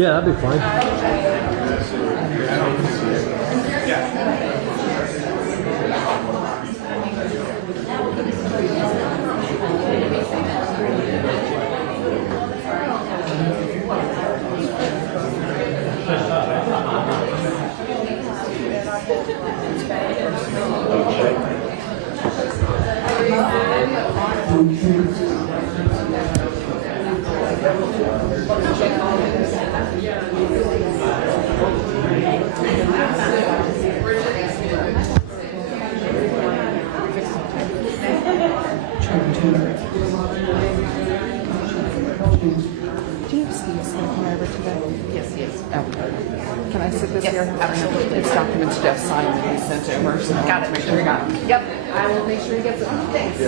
Yeah, that'd be fine. Do you have Steve's going to come over today? Yes, yes. Okay. Can I sit this here? Absolutely. It's documents Jeff signed that he sent over. So Got it. Make sure you got it. Yep. I will make sure he gets it. Thanks.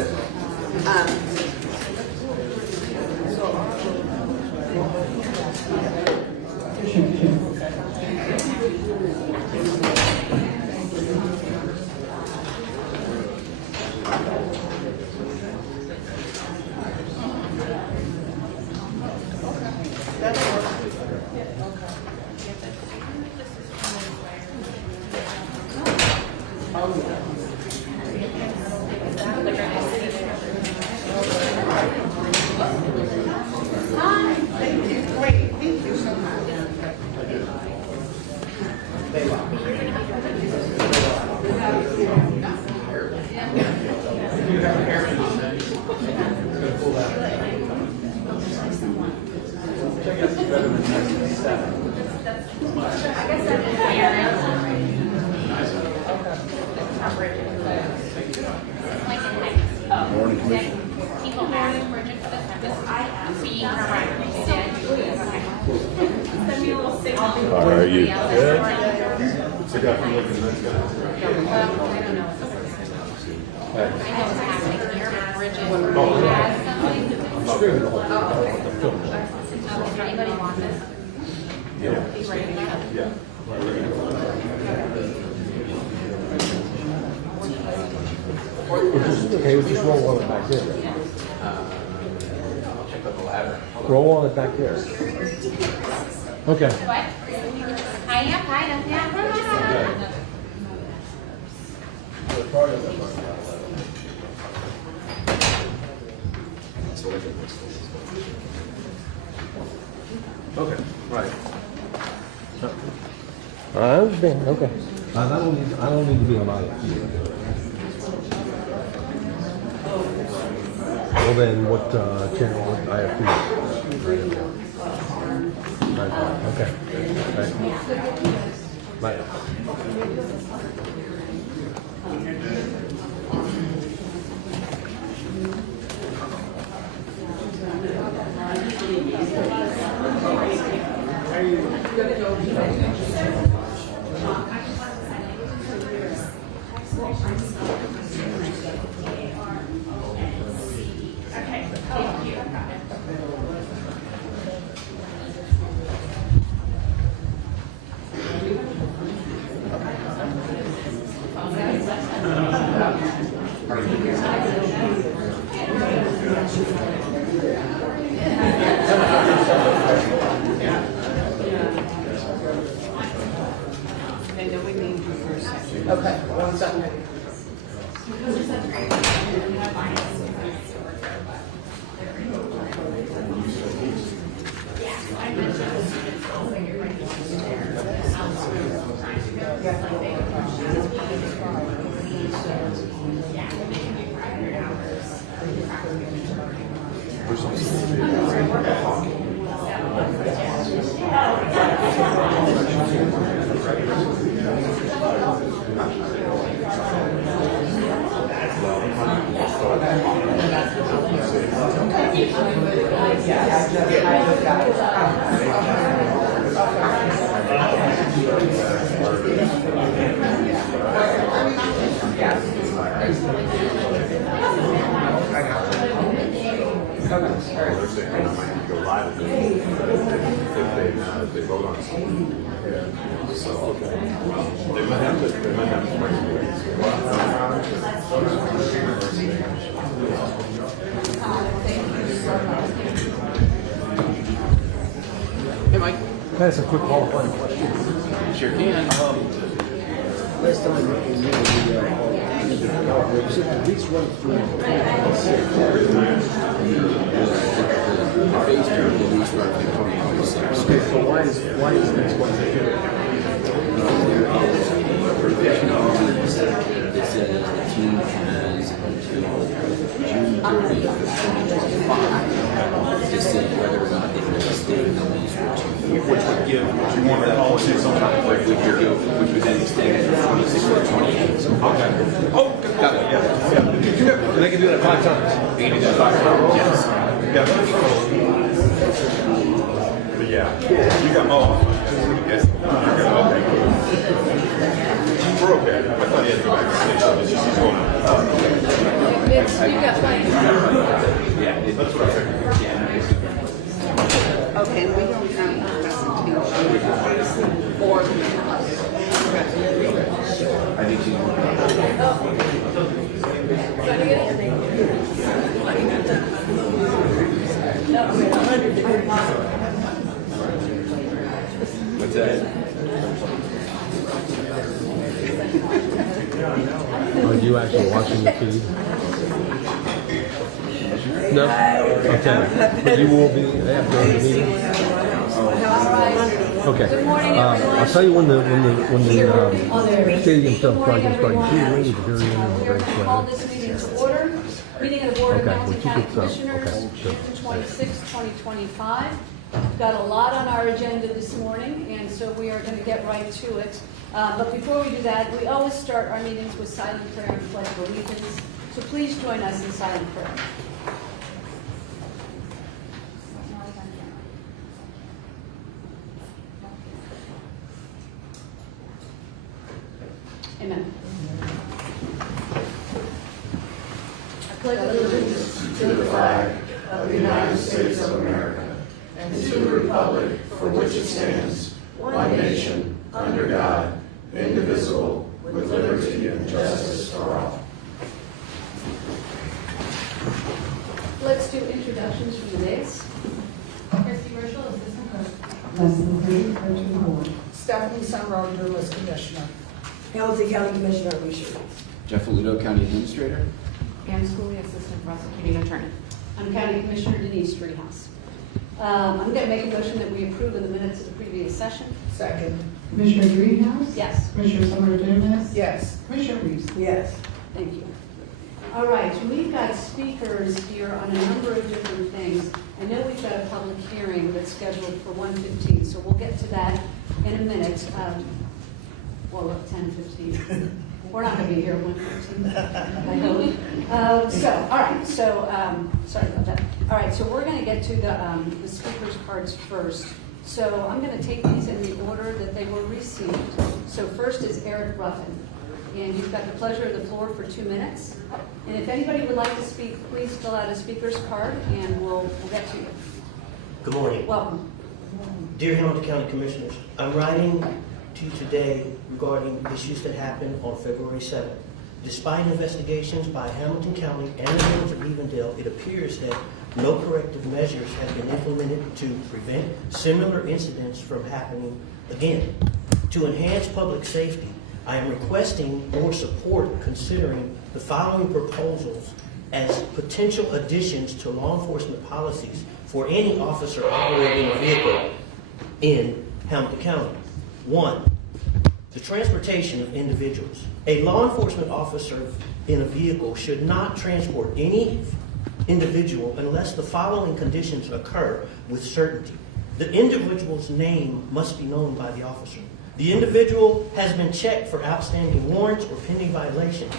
Morning, Commissioner. How are you? Anybody want this? Yeah. Okay, we'll just roll on it back there. I'll check out the ladder. Roll on it back there. Okay. What? Kind of, yeah. Okay, right. I understand. Okay. I don't need to be on my. Well then, what channel would I have to? Okay. Right. And then we need you for a second. Okay, one second. They're saying I might go live if they vote on something. So, they might have Hey, Mike. Can I ask a quick qualifying question? Sure can. Last time we came here, we said the lease run through 2026. Phase two of the lease run through 2026. Okay, so why is next one here? Provision of the lease that says the team has until June 30th of 2025 to say whether or not they can extend the lease for 2 years. Which would give, you want to policy sometime for Which would then extend it from 26 to 28. So, Okay. Oh, got it, yeah. And they can do that 5 times. we can do that 5 times. Yes. Yeah. But yeah, you got more. Yes. Okay. We're okay. I thought he had to go back to the station. She's going to. Vince, you got plenty. Yeah, That's what I figured. Okay, and we don't have a presentation for the I think she's What's that? Are you actually watching the feed? No? Okay. But you will be after the meeting? Okay. I'll tell you when the stadium stuff project starts. You waited very We're call this meeting to order. Meeting of the Board of Okay, Hamilton well, County keep it up. Commissioners, Okay, sure. June 26, 2025. We've got a lot on our agenda this morning, and so we are going to get right to it. But before we do that, we always start our meetings with silent prayer and pledge of allegiance. So please join us in silent prayer. Amen. I pledge allegiance to the flag of the United States of America and to the republic for which it stands, one nation, under God, indivisible, with liberty and justice for all. Let's do introductions from the dais. Christy Marshall, Assistant Clerk. Lesson 3, Virgin Board. Stephanie Sunroad, Duelist Commissioner. Hamilton County Commissioner Alicia. Jeff Aludo, County Administrator. Ann Schooley, Assistant Prosecuting Attorney. I'm County Commissioner Denise Treehouse. I'm going to make a motion that we approve of the minutes of the previous session. Second. Commissioner Greenhouse? Yes, Commissioner Summer Dumas? Yes. Commissioner Reeves? Yes. thank you. All right, we've got speakers here on a number of different things. I know we've got a public hearing that's scheduled for 1:15, so we'll get to that in a minute. Well, at 10:15. We're not going to be here at 1:15, I hope. All right, sorry about that. All right, so we're going to get to the speakers' cards first. So I'm going to take these in the order that they were received. So first is Eric Ruffin, and you've got the pleasure of the floor for 2 minutes. And if anybody would like to speak, please fill out a speaker's card, and we'll get to you. Good morning. Welcome. Dear Hamilton County Commissioners, I'm writing to you today regarding issues that happened on February 7th. Despite investigations by Hamilton County and the Village of Evendale, it appears that no corrective measures have been implemented to prevent similar incidents from happening again. To enhance public safety, I am requesting more support considering the following proposals as potential additions to law enforcement policies for any officer operating a vehicle in Hamilton County. 1, the transportation of individuals. A law enforcement officer in a vehicle should not transport any individual unless the following conditions occur with certainty. The individual's name must be known by the officer. The individual has been checked for outstanding warrants or pending violation.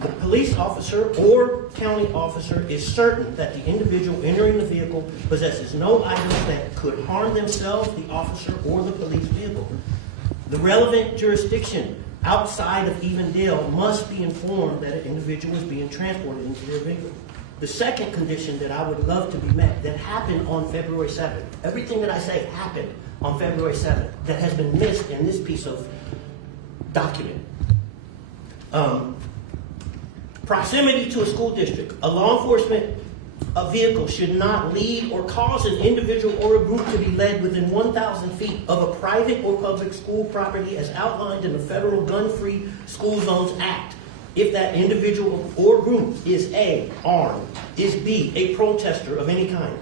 The police officer or county officer is certain that the individual entering the vehicle possesses no items that could harm themselves, the officer, or the police vehicle. The relevant jurisdiction outside of Evendale must be informed that an individual is being transported into their vehicle. The second condition that I would love to be met that happened on February 7th, everything that I say happened on February 7th that has been missed in this piece of document. Proximity to a school district. A law enforcement a vehicle should not lead or cause an individual or a group to be led within 1,000 feet of a private or public school property as outlined in the Federal Gun-Free School Zones Act. If that individual or group is A, armed, is B, a protester of any kind,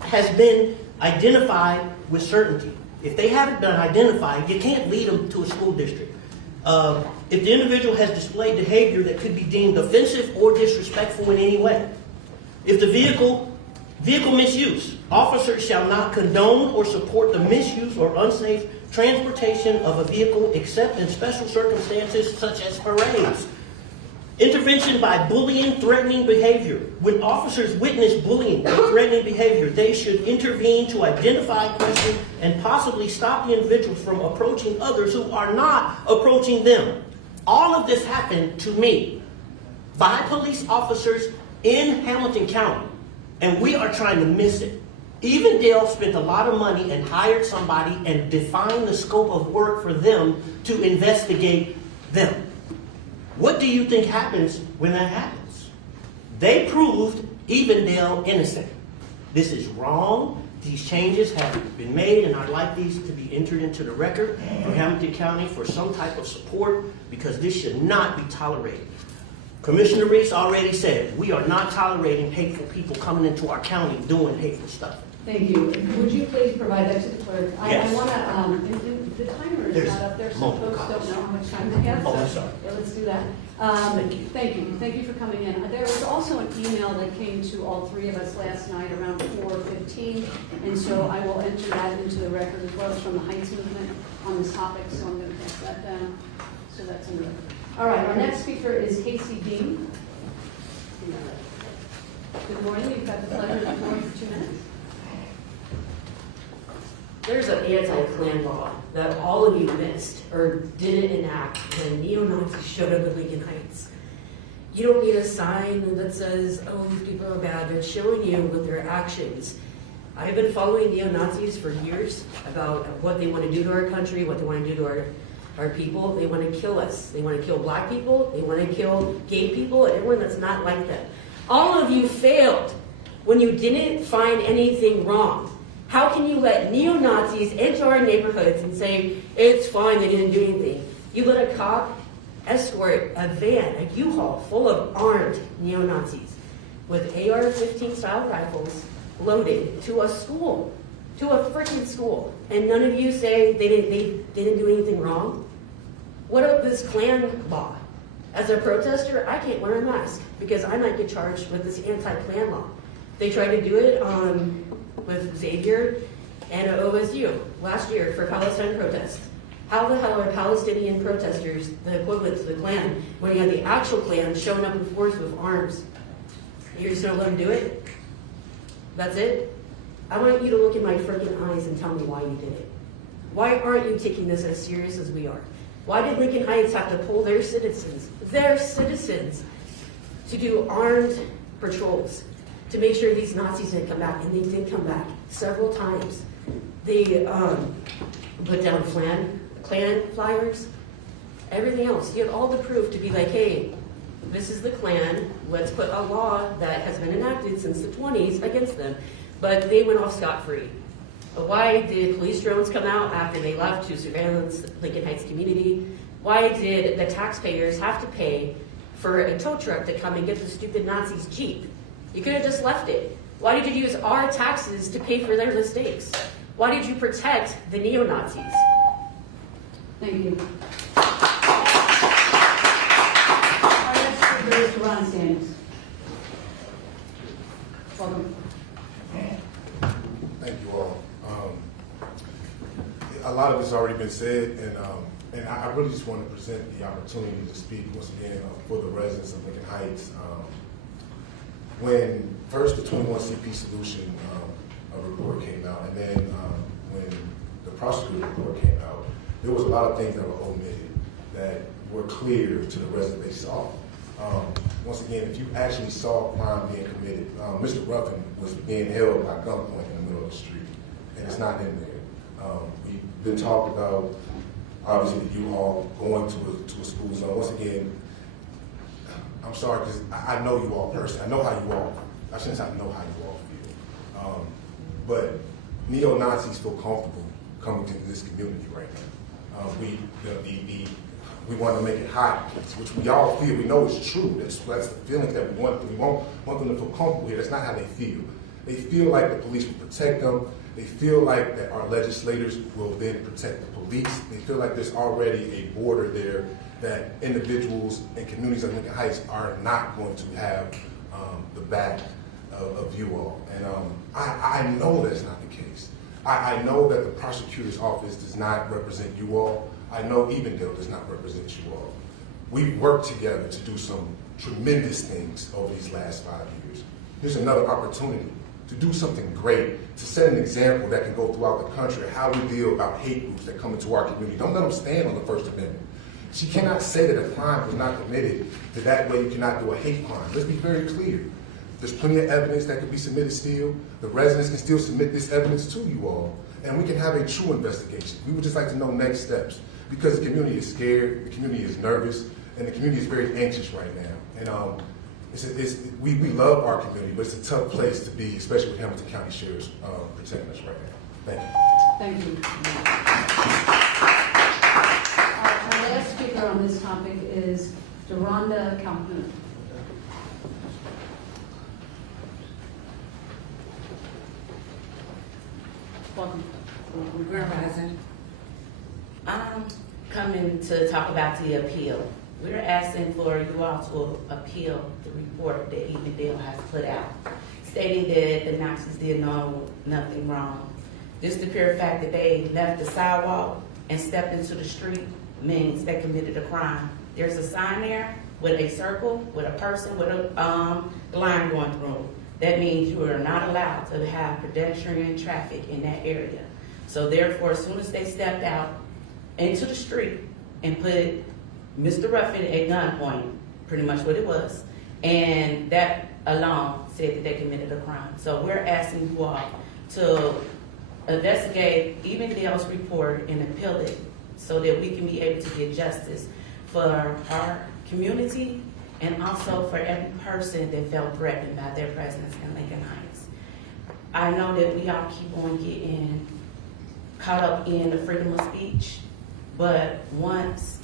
has been identified with certainty. If they haven't been identified, you can't lead them to a school district. If the individual has displayed behavior that could be deemed offensive or disrespectful in any way. If the vehicle misuse, officers shall not condone or support the misuse or unsafe transportation of a vehicle except in special circumstances such as parades. Intervention by bullying, threatening behavior. When officers witness bullying or threatening behavior, they should intervene to identify, question, and possibly stop the individuals from approaching others who are not approaching them. All of this happened to me by police officers in Hamilton County, and we are trying to miss it. Evendale spent a lot of money and hired somebody and defined the scope of work for them to investigate them. What do you think happens when that happens? They proved Evendale innocent. This is wrong. These changes have been made, and I'd like these to be entered into the record for Hamilton County for some type of support, because this should not be tolerated. Commissioner Reese already said, we are not tolerating hateful people coming into our county doing hateful stuff. Thank you. Would you please provide that to the clerk? Yes. I want to, the timer is There's not up there, so multiple folks copies. don't know how much time they have. Oh, so- I'm sorry. Yeah, let's do that. Thank you. Thank you for coming in. There was also an email that came to all three of us last night around 4:15, and so I will enter that into the record as well as from the Heights movement on this topic, so I'm going to pass that down. So that's in the record. All right, our next speaker is Casey Dean. Good morning, you've got the pleasure of the floor for 2 minutes. There's an anti-Klan law that all of you missed or didn't enact when neo-Nazis showed up in Lincoln Heights. You don't need a sign that says, oh, these people are bad. They're showing you with their actions. I've been following neo-Nazis for years about what they want to do to our country, what they want to do to our people. They want to kill us. They want to kill black people. They want to kill gay people and everyone that's not like them. All of you failed when you didn't find anything wrong. How can you let neo-Nazis into our neighborhoods and say, it's fine, they didn't do anything? You let a cop escort a van, a U-Haul full of armed neo-Nazis with AR-15 style rifles loaded to a school, to a freaking school. And none of you say they didn't do anything wrong? What about this Klan law? As a protester, I can't wear a mask because I might get charged with this anti-Klan law. They tried to do it with Xavier and OSU last year for Palestine protests. How the hell are Palestinian protesters the equivalent to the Klan when you have the actual Klan showing up in force with arms? You're just gonna let them do it? That's it? I want you to look in my freaking eyes and tell me why you did it. Why aren't you taking this as serious as we are? Why did Lincoln Heights have to pull their citizens, to do armed patrols to make sure these Nazis didn't come back? And they did come back several times. They put down Klan flyers, everything else. You have all the proof to be like, hey, this is the Klan. Let's put a law that has been enacted since the 20s against them. But they went off scot-free. Why did police drones come out after they left to surveillance Lincoln Heights community? Why did the taxpayers have to pay for a tow truck to come and get the stupid Nazis' Jeep? You could have just left it. Why did you use our taxes to pay for their mistakes? Why did you protect the neo-Nazis? Thank you. Our next speaker is Ron Sanders. Welcome. Thank you all. A lot of this has already been said, and I really just want to present the opportunity to speak once again for the residents of Lincoln Heights. When first the 21CP solution report came out, and then when the prosecutor report came out, there was a lot of things that were omitted that were clear to the residents they saw. Once again, if you actually saw crime being committed, Mr. Ruffin was being held by gunpoint in the middle of the street, and it's not in there. We've been talking about, obviously, you all going to a school zone. Once again, I'm sorry, because I know you all personally. I know how you all. I shouldn't say I know how you all feel. But neo-Nazis feel comfortable coming to this community right now. We want to make it hot, which we all feel. We know it's true. That's the feelings that we want. We want them to feel comfortable here. That's not how they feel. They feel like the police will protect them. They feel like that our legislators will then protect the police. They feel like there's already a border there that individuals and communities of Lincoln Heights are not going to have the back of you all. And I know that's not the case. I know that the prosecutor's office does not represent you all. I know Evendale does not represent you all. We've worked together to do some tremendous things over these last 5 years. Here's another opportunity to do something great, to set an example that can go throughout the country of how we deal about hate groups that come into our community. Don't let them stand on the First Amendment. She cannot say that a crime was not committed, to that way you cannot do a hate crime. Let's be very clear. There's plenty of evidence that can be submitted still. The residents can still submit this evidence to you all, and we can have a true investigation. We would just like to know next steps, because the community is scared, the community is nervous, and the community is very anxious right now. And we love our community, but it's a tough place to be, especially with Hamilton County Sheriff's protecting us right now. Thank you. Thank you. Our last speaker on this topic is Deronda Calhoun. Welcome. Grand Rising. I'm coming to talk about the appeal. We're asking for you all to appeal the report that Evendale has put out, stating that the Nazis did nothing wrong. Just the pure fact that they left the sidewalk and stepped into the street means they committed a crime. There's a sign there with a circle, with a person with a line going through. That means you are not allowed to have pedestrian traffic in that area. So therefore, as soon as they stepped out into the street and put Mr. Ruffin at gunpoint, pretty much what it was, and that alone said that they committed a crime. So we're asking you all to investigate Evendale's report and appeal it so that we can be able to get justice for our community and also for every person that felt threatened by their presence in Lincoln Heights. I know that we all keep on getting caught up in the freedom of speech, but once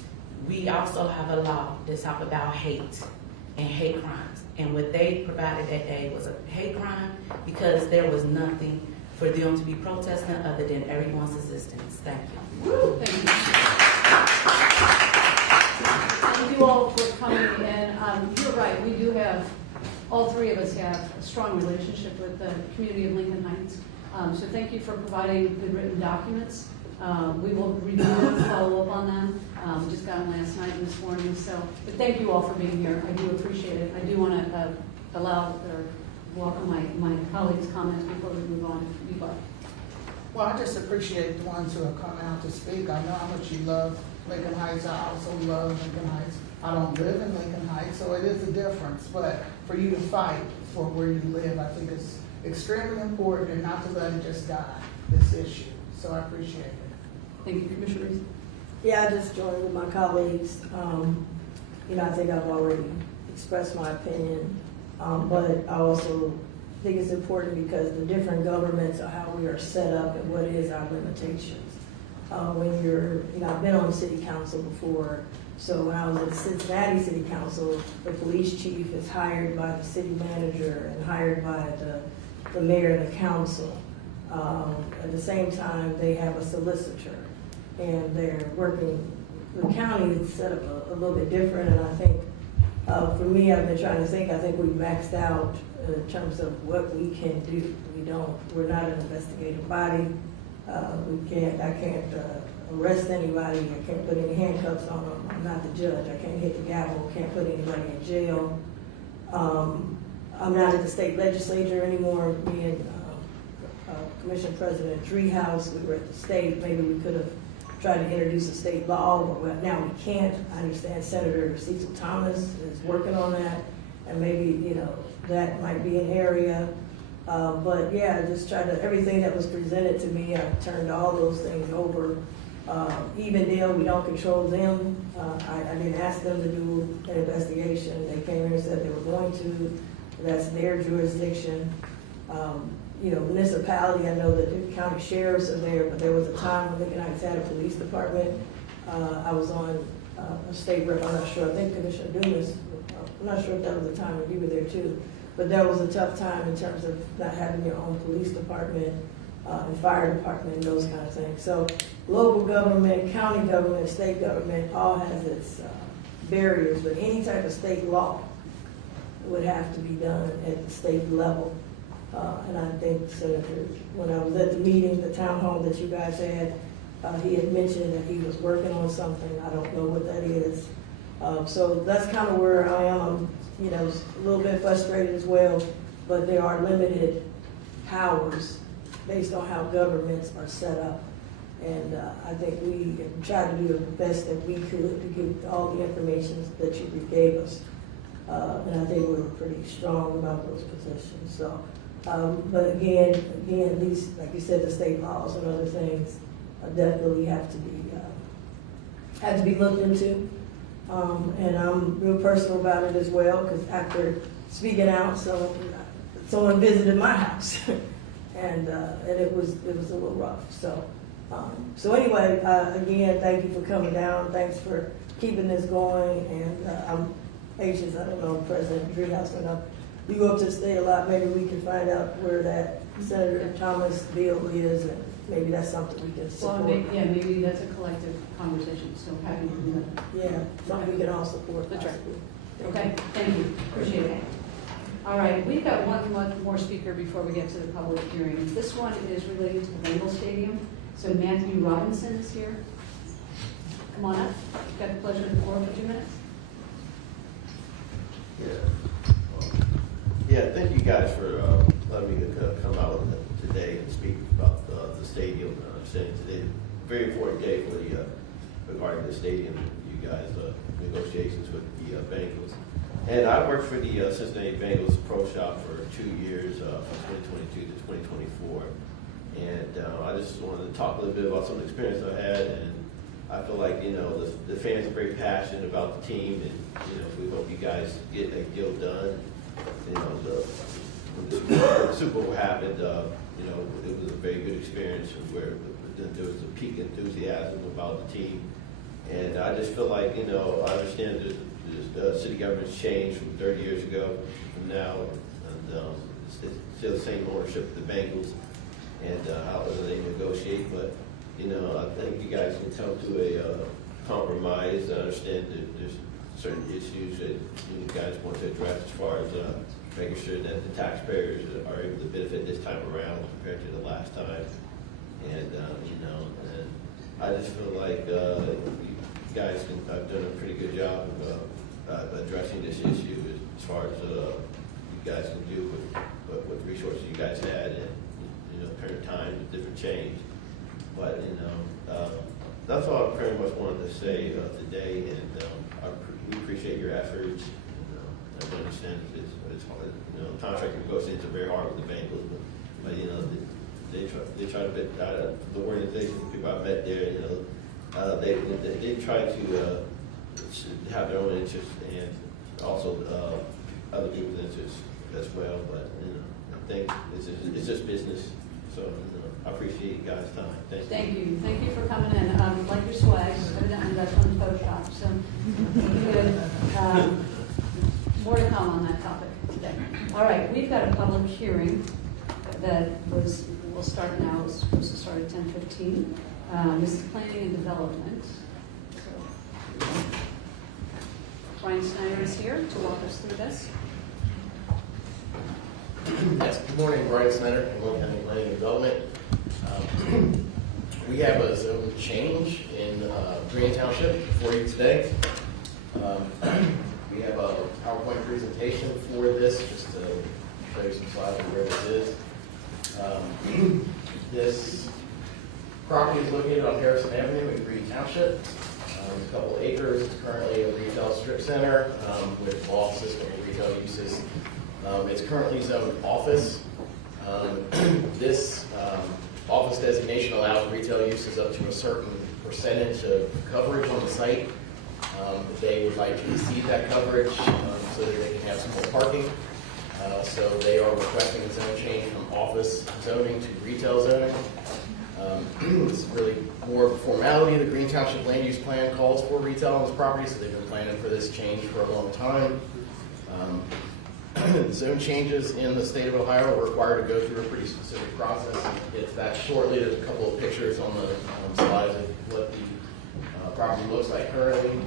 we also have a law that talks about hate and hate crimes. And what they provided that day was a hate crime because there was nothing for them to be protesting other than everyone's assistance. Thank you. Woo, thank you. Thank you all for coming in. You're right, we do have, all three of us have a strong relationship with the community of Lincoln Heights. So thank you for providing good written documents. We will review and follow up on them. We just got them last night and this morning. But thank you all for being here. I do appreciate it. I do want to welcome my colleagues' comments before we move on. Well, I just appreciate the ones who are coming out to speak. I know how much you love Lincoln Heights. I also love Lincoln Heights. I don't live in Lincoln Heights, so it is a difference. But for you to fight for where you live, I think it's extremely important, and not to let it just die, this issue. So I appreciate it. Thank you, Commissioner Reese. Yeah, I just joined with my colleagues. I think I've already expressed my opinion, but I also think it's important because the different governments are how we are set up and what is our limitations. When you're, I've been on city council before, so when I was at the Cincinnati City Council, the police chief is hired by the city manager and hired by the mayor and the council. At the same time, they have a solicitor, and they're working. The county is set up a little bit different, and I think, for me, I've been trying to think, I think we've maxed out in terms of what we can do. We're not an investigative body. I can't arrest anybody. I can't put any handcuffs on them. I'm not the judge. I can't hit the gavel. Can't put anybody in jail. I'm not at the state legislature anymore. Me and Commission President Driehaus, we were at the state. Maybe we could have tried to introduce a state law, but now we can't. I understand Senator Cecil Thomas is working on that, and maybe, that might be an area. But yeah, just try to, everything that was presented to me, I turned all those things over. Evendale, we don't control them. I didn't ask them to do an investigation. They came here and said they were going to. That's their jurisdiction. Municipality, I know that the county sheriffs are there, but there was a time when Lincoln Heights had a police department. I was on a state rep, I'm not sure, I think Commissioner Dumas, I'm not sure if that was the time when you were there too, but that was a tough time in terms of not having your own police department and fire department and those kind of things. So local government, county government, state government, all has its barriers, but any type of state law would have to be done at the state level. And I think Senator, when I was at the meeting, the town hall that you guys had, he had mentioned that he was working on something. I don't know what that is. So that's kind of where I am. I'm, a little bit frustrated as well, but there are limited powers based on how governments are set up. And I think we tried to do the best that we could to get all the information that you gave us. And I think we were pretty strong about those positions. So, but again, these, like you said, the state laws and other things definitely have to be looked into. And I'm real personal about it as well, because after speaking out, someone visited my house, and it was a little rough. So anyway, again, thank you for coming down. Thanks for keeping this going. And I'm anxious. I don't know, President Driehaus, when you go up to the state a lot, maybe we can find out where that Senator Thomas bill is, and maybe that's something we can support. Well, maybe that's a collective conversation, so happy to do that. Yeah, something we can all support. That's right. Okay, thank you, appreciate it. All right, we've got one more speaker before we get to the public hearing. This one is related to the Paycor Stadium. So Matthew Robinson is here. Come on up. You've got the pleasure of the floor for 2 minutes. Yeah, thank you guys for letting me come out today and speak about the stadium. I'm saying today, very important day for the regarding the stadium. You guys negotiations with the Bengals, and I worked for the Cincinnati Bengals Pro Shop for 2 years, from 2022 to 2024. And I just wanted to talk a little bit about some of the experience I had, and I feel like the fans are very passionate about the team, and we hope you guys get a deal done. When the Super Bowl happened, it was a very good experience where there was a peak enthusiasm about the team. And I just feel like, I understand that the city government's changed from 30 years ago from now, and it's still the same ownership of the Bengals and how they negotiate. But, I think you guys can come to a compromise. I understand that there's certain issues that you guys want to address as far as making sure that the taxpayers are able to benefit this time around compared to the last time. And, and I just feel like you guys have done a pretty good job of addressing this issue as far as you guys can do with resources you guys had and, current times, different change. But, that's all I pretty much wanted to say today, and we appreciate your efforts. I understand it's hard. Contract negotiations are very hard with the Bengals, but they try to bit the organization, the people I met there. They try to have their own interests and also other people's interests as well. But I think it's just business. So I appreciate you guys' time. Thank you. Thank you for coming in. Like your swag, evidently that's from the post shop, so good. More to come on that topic today. All right, we've got a public hearing that will start now. It's supposed to start at 10:15. This is planning and development. So, Brian Snyder is here to walk us through this. Yes, good morning, Brian Snyder, Lincoln County Planning and Development. We have a zone change in Green Township for you today. We have a PowerPoint presentation for this, just to show you some slides of where this is. This property is located on Harrison Avenue in Green Township. It's a couple acres. It's currently a retail strip center with offices and retail uses. It's currently zoned office. This office designation allows retail uses up to a certain percentage of coverage on the site. They would like to exceed that coverage so that they can have some more parking. So they are requesting a zone change from office zoning to retail zoning. It's really more of a formality. The Green Township Land Use Plan calls for retail on this property, so they've been planning for this change for a long time. Zone changes in the state of Ohio are required to go through a pretty specific process. We'll get to that shortly. There's a couple of pictures on the slides of what the property looks like currently.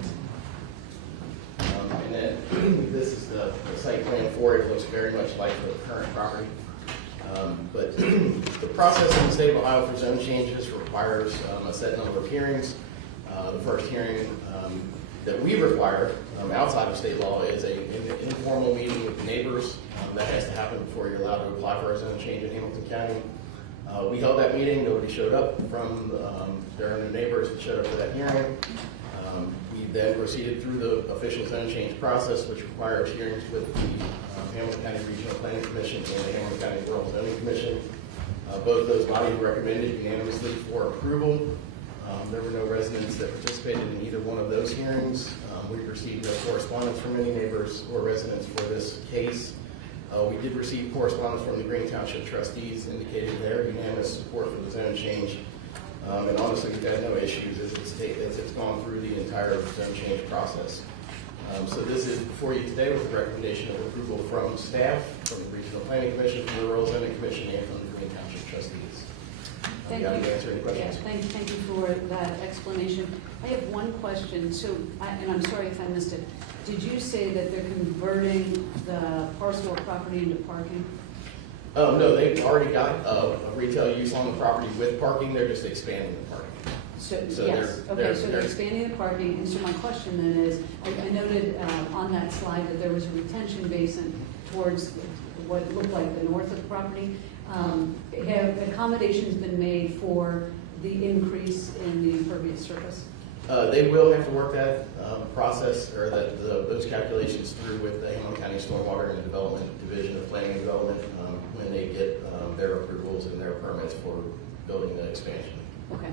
And then this is the site plan for it. It looks very much like the current property. But the process in the state of Ohio for zone changes requires a set number of hearings. The first hearing that we require outside of state law is an informal meeting with the neighbors. That has to happen before you're allowed to apply for a zone change in Hamilton County. We held that meeting. Nobody showed up from their neighbors that showed up for that hearing. We then proceeded through the official zone change process, which requires hearings with the Hamilton County Regional Planning Commission and the Hamilton County Rural Zoning Commission. Both of those bodies recommended unanimously for approval. There were no residents that participated in either one of those hearings. We received no correspondence from any neighbors or residents for this case. We did receive correspondence from the Green Township trustees indicating their unanimous support for the zone change. And honestly, we've had no issues as it's gone through the entire zone change process. So this is before you today with the recommendation of approval from staff, from the Regional Planning Commission, from the Rural Zoning Commission, and from the Green Township trustees. Thank you. To answer any questions. Yeah, thank you for that explanation. I have one question, and I'm sorry if I missed it. Did you say that they're converting the parcel of property into parking? No, they've already got a retail use on the property with parking. They're just expanding the parking. So they're they're expanding the parking, and so my question then is, I noted on that slide that there was a retention basin towards what looked like the north of the property. Have accommodations been made for the increase in the impervious surface? They will have to work that process or those calculations through with the Hamilton County Stormwater and Development Division of Planning and Development when they get their approvals and their permits for building the expansion. Okay.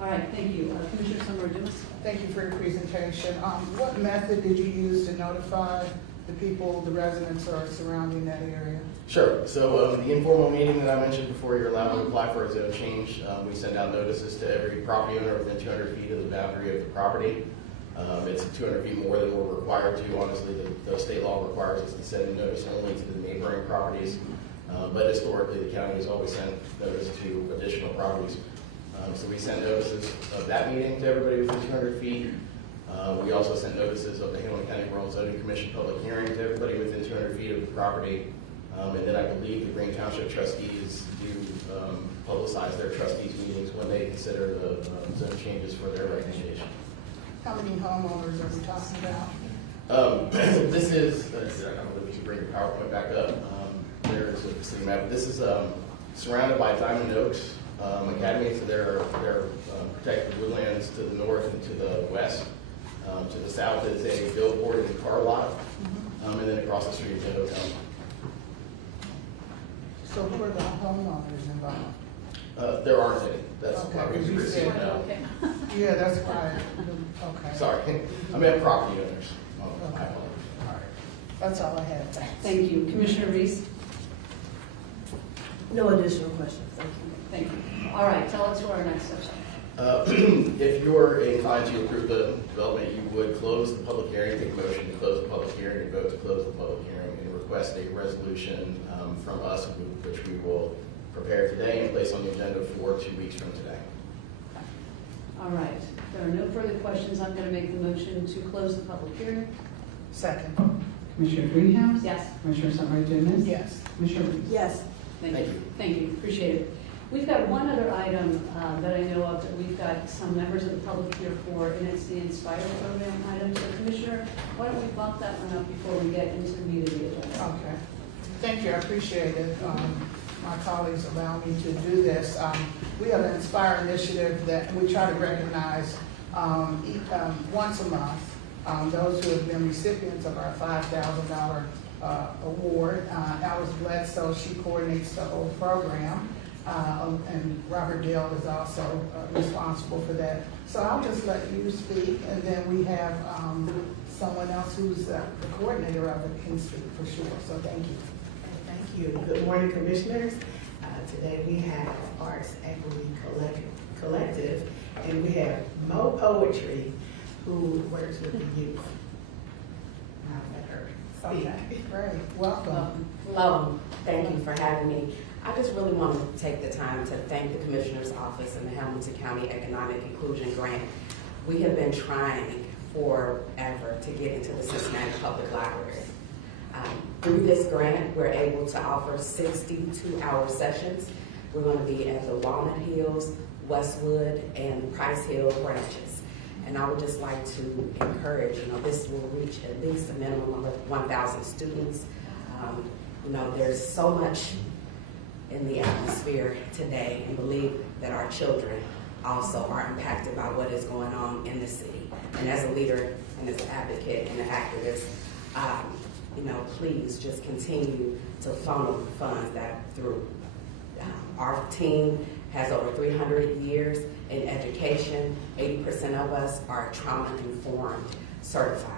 All right, thank you. Commissioner Summer Dumas? Thank you for your presentation. What method did you use to notify the people, the residents who are surrounding that area? Sure. So the informal meeting that I mentioned before, you're allowed to apply for a zone change. We send out notices to every property owner within 200 feet of the boundary of the property. It's 200 feet more than we're required to. Honestly, the state law requires us to send a notice only to the neighboring properties. But historically, the county has always sent notice to additional properties. So we sent notices of that meeting to everybody within 200 feet. We also sent notices of the Hamilton County Rural Zoning Commission public hearing to everybody within 200 feet of the property. And then I believe the Green Township trustees do publicize their trustees meetings when they consider the zone changes for their recommendation. How many homeowners are we talking about? This is, I don't know if we should bring the PowerPoint back up. There's a city map. This is surrounded by Diamond Oaks Academy, so there are protected woodlands to the north and to the west. To the south is a billboard and car lot, and then across the street is a hotel. So who are the homeowners involved? There aren't any. That's why Okay, we you received said- no. Yeah, that's why, okay. Sorry, I meant property owners. Oh, I Okay. apologize. All right. That's all I had, thanks. Thank you. Commissioner Reese? No additional questions, thank you. Thank you. All right, tell us to our next section. If you're inclined to approve the development, you would close the public hearing, take a motion to close the public hearing, and vote to close the public hearing, and request a resolution from us, which we will prepare today and place on the agenda for 2 weeks from today. All right, if there are no further questions, I'm going to make the motion to close the public hearing. Second, Commissioner Greenhouse? Yes. Commissioner Summer Dumas? yes. Commissioner Reese? Yes, Thank Thank you. you. Thank you, appreciate it. We've got one other item that I know of that we've got some members of the public here for, and it's the Inspire program item. So Commissioner, why don't we bump that one up before we get into the meat of the agenda? Okay. Thank you, I appreciate it. My colleagues allow me to do this. We have an Inspire initiative that we try to recognize once a month those who have been recipients of our $5,000 award. Alice Bledsoe, she coordinates the whole program. And Robert Dale is also responsible for that. So I'll just let you speak, and then we have someone else who's the coordinator of it can speak for sure, so thank you. Thank you. Good morning, Commissioners. Today we have Arts Equity Collective, and we have Mo Poetry, who works with the youth. I'll let her speak. Okay, great, welcome. Hello, thank you for having me. I just really want to take the time to thank the Commissioner's Office and the Hamilton County Economic Inclusion Grant. We have been trying forever to get into the Cincinnati Public Library. Through this grant, we're able to offer 62-hour sessions. We're going to be at the Walnut Hills, Westwood, and Price Hill branches. And I would just like to encourage, this will reach at least a minimum of 1,000 students. There's so much in the atmosphere today, and believe that our children also are impacted by what is going on in the city. And as a leader and as an advocate and an activist, please just continue to funnel funds that through. Our team has over 300 years in education. 80% of us are trauma-informed certified.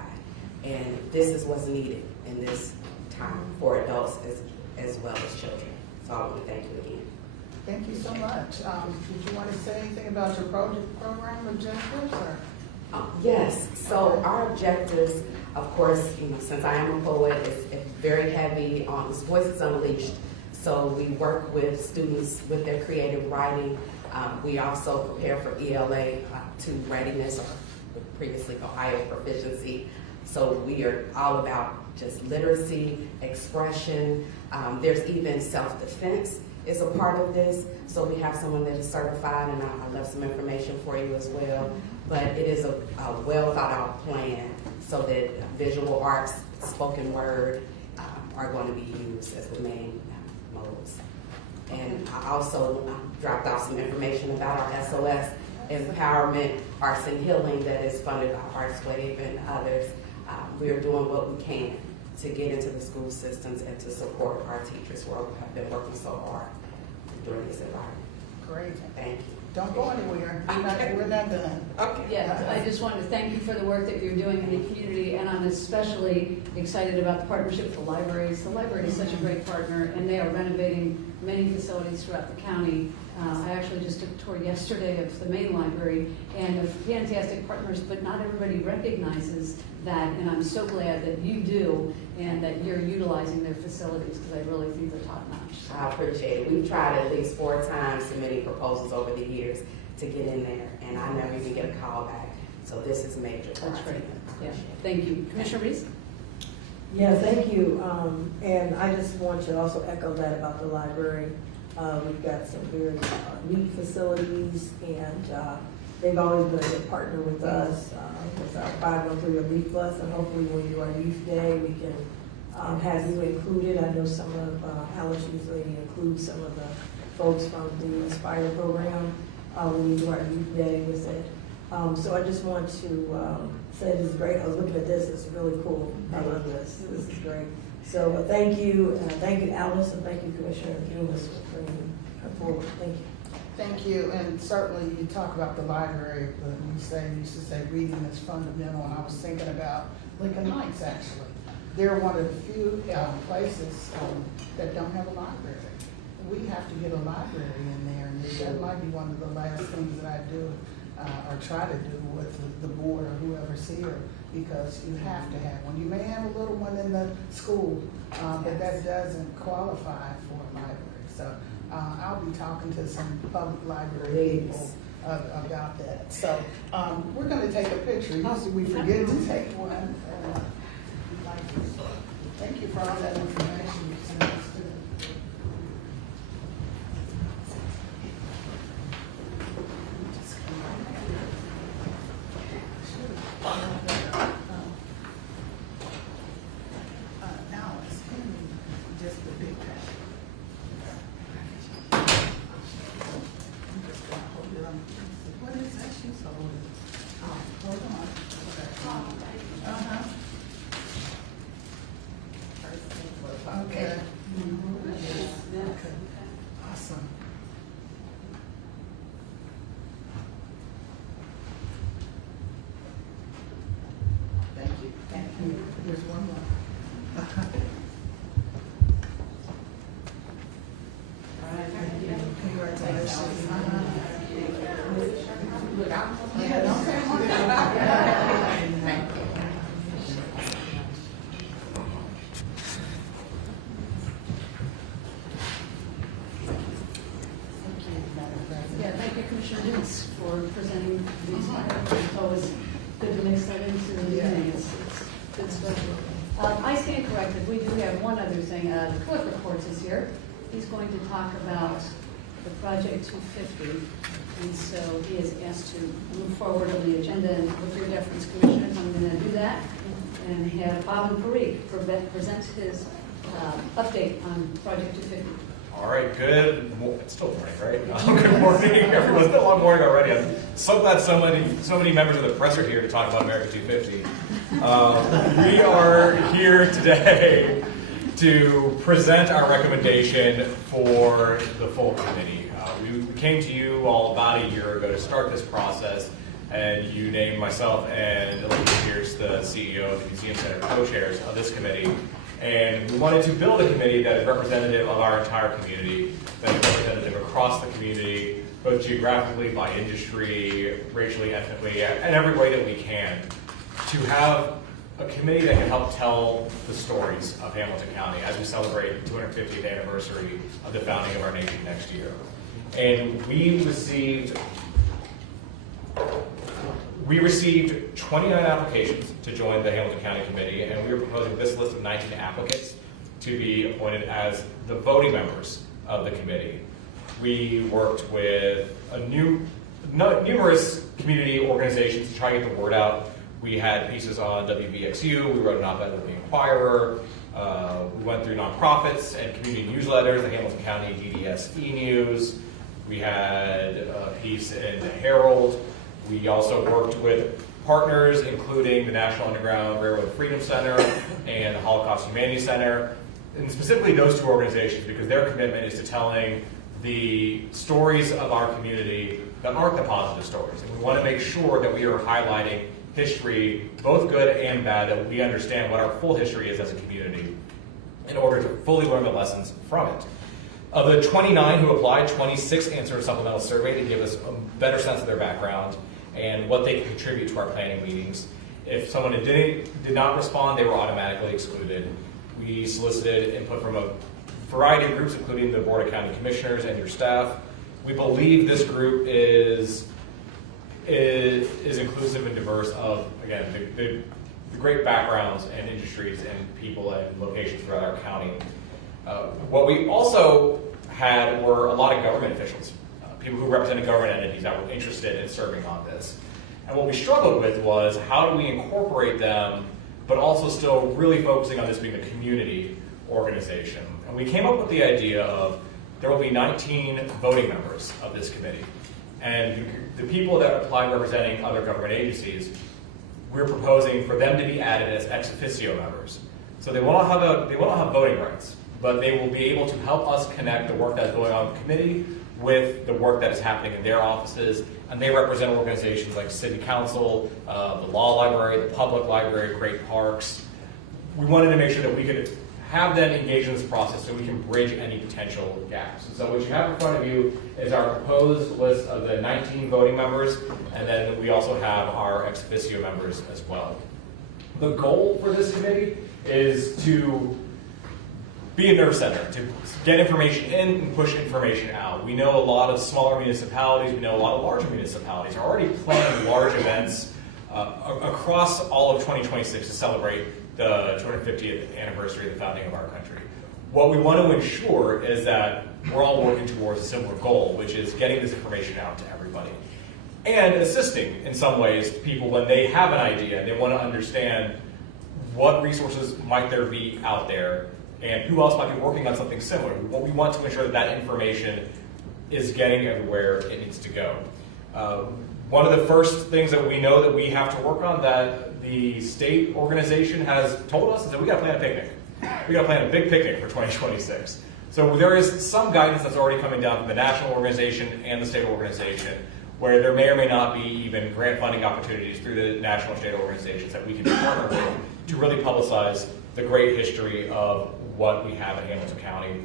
And this is what's needed in this time for adults as well as children. So I want to thank you again. Thank you so much. Did you want to say anything about your program objectives, or? Yes, so our objectives, of course, since I am a poet, it's very heavy on Voices Unleashed. So we work with students with their creative writing. We also prepare for ELA 2 readiness, or previously Ohio proficiency. So we are all about just literacy, expression. There's even self-defense is a part of this. So we have someone that is certified, and I left some information for you as well. But it is a well thought out plan so that visual arts, spoken word are going to be used as the main modes. And I also dropped off some information about our SOS Empowerment Arts and Healing that is funded by Arts Wave and others. We are doing what we can to get into the school systems and to support our teachers who have been working so hard during this environment. Great. Thank you. Don't go anywhere. We're not done. Okay. Yeah, I just wanted to thank you for the work that you're doing in the community, and I'm especially excited about the partnership with the libraries. The library is such a great partner, and they are renovating many facilities throughout the county. I actually just took a tour yesterday of the main library, and they're fantastic partners, but not everybody recognizes that, and I'm so glad that you do, and that you're utilizing their facilities, because I really think they're top notch. I appreciate it. We've tried at least 4 times submitting proposals over the years to get in there, and I never even get a call back. So this is major. That's great. Yeah, thank you. Commissioner Reese? Yeah, thank you. And I just want to also echo that about the library. We've got some very neat facilities, and they've always been a good partner with us. With our 513 Relief Bus, and hopefully when you do our youth day, we can have you included. I know some of Alice usually includes some of the folks from the Inspire program when we do our youth day with it. So I just want to say this is great. I was looking at this, it's really cool. I love this. This is great. So thank you, Alice, and thank you, Commissioner Dumas, for bringing her forward. Thank you. Thank you, and certainly you talk about the library, but we used to say reading is fundamental, and I was thinking about Lincoln Heights, actually. They're one of the few places that don't have a library. We have to get a library in there, and that might be one of the last things that I do or try to do with the board or whoever's here, because you have to have one. You may have a little one in the school, but that doesn't qualify for a library. So I'll be talking to some public library people about that. So we're going to take a picture. Usually we forget to take one. Thank you for all that information you sent us today. Alice, just the big pack. I'm just gonna hold it on. What is that she's holding? Oh, hold on. Okay. Okay. There's one more. Congratulations. Yeah, don't say one. Thank you. Yeah, thank you, Commissioner Dukes, for presenting these items. It's always good to mix that into the meeting. It's good stuff. I stand corrected. We do have one other thing. The clerk, of course, is here. He's going to talk about the Project 250. And so he is asked to move forward on the agenda. And with your deference, Commissioners, I'm going to do that and have Bob and Parikh present his update on Project 250. All right, it's still morning, right? Good morning, everyone. It's been a long morning already. I'm so glad so many members of the press are here to talk about America 250. We are here today to present our recommendation for the full committee. We came to you all about a year ago to start this process, and you named myself and Elizabeth Pierce, the CEO of the Museum Center, co-chairs of this committee. And we wanted to build a committee that is representative of our entire community, that is representative across the community, both geographically, by industry, racially, ethnically, and every way that we can, to have a committee that can help tell the stories of Hamilton County as we celebrate the 250th anniversary of the founding of our nation next year. And we received 29 applications to join the Hamilton County Committee, and we are proposing this list of 19 applicants to be appointed as the voting members of the committee. We worked with numerous community organizations to try to get the word out. We had pieces on WVXU, we wrote an op-ed with the Inquirer, we went through nonprofits and community newsletters, the Hamilton County DDS e-News. We had a piece in the Herald. We also worked with partners, including the National Underground Railroad Freedom Center and the Holocaust Humanities Center, and specifically those two organizations, because their commitment is to telling the stories of our community that aren't the positive stories. And we want to make sure that we are highlighting history, both good and bad, that we understand what our full history is as a community in order to fully learn the lessons from it. Of the 29 who applied, 26 answered a supplemental survey to give us a better sense of their background and what they can contribute to our planning meetings. If someone did not respond, they were automatically excluded. We solicited input from a variety of groups, including the Board of County Commissioners and your staff. We believe this group is inclusive and diverse of, again, the great backgrounds and industries and people and locations throughout our county. What we also had were a lot of government officials, people who represented government entities that were interested in serving on this. And what we struggled with was how do we incorporate them, but also still really focusing on this being a community organization. And we came up with the idea of there will be 19 voting members of this committee. And the people that apply representing other government agencies, we're proposing for them to be added as ex officio members. So they won't have voting rights, but they will be able to help us connect the work that's going on in the committee with the work that is happening in their offices. And they represent organizations like City Council, the Law Library, the Public Library, Great Parks. We wanted to make sure that we could have them engage in this process so we can bridge any potential gaps. So what you have in front of you is our proposed list of the 19 voting members, and then we also have our ex officio members as well. The goal for this committee is to be a nerve center, to get information in and push information out. We know a lot of smaller municipalities, we know a lot of larger municipalities are already planning large events across all of 2026 to celebrate the 250th anniversary of the founding of our country. What we want to ensure is that we're all working towards a similar goal, which is getting this information out to everybody. And assisting, in some ways, people when they have an idea and they want to understand what resources might there be out there and who else might be working on something similar. We want to ensure that that information is getting everywhere it needs to go. One of the first things that we know that we have to work on that the state organization has told us is that we got to plan a picnic. We got to plan a big picnic for 2026. So there is some guidance that's already coming down from the national organization and the state organization where there may or may not be even grant funding opportunities through the national and state organizations that we can partner with to really publicize the great history of what we have in Hamilton County.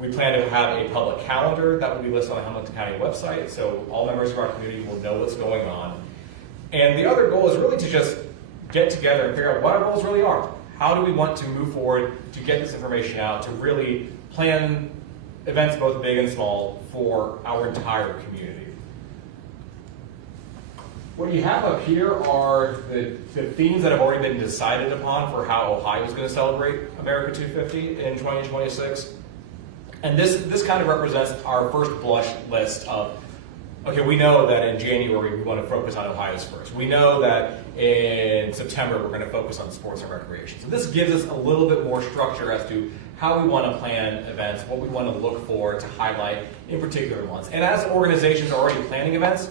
We plan to have a public calendar that will be listed on the Hamilton County website, so all members of our community will know what's going on. And the other goal is really to just get together and figure out what our goals really are. How do we want to move forward to get this information out, to really plan events both big and small for our entire community. What you have up here are the themes that have already been decided upon for how Ohio is going to celebrate America 250 in 2026. And this kind of represents our first blush list of, okay, we know that in January we want to focus on Ohio's first. We know that in September we're going to focus on sports and recreation. So this gives us a little bit more structure as to how we want to plan events, what we want to look for to highlight in particular ones. And as organizations are already planning events,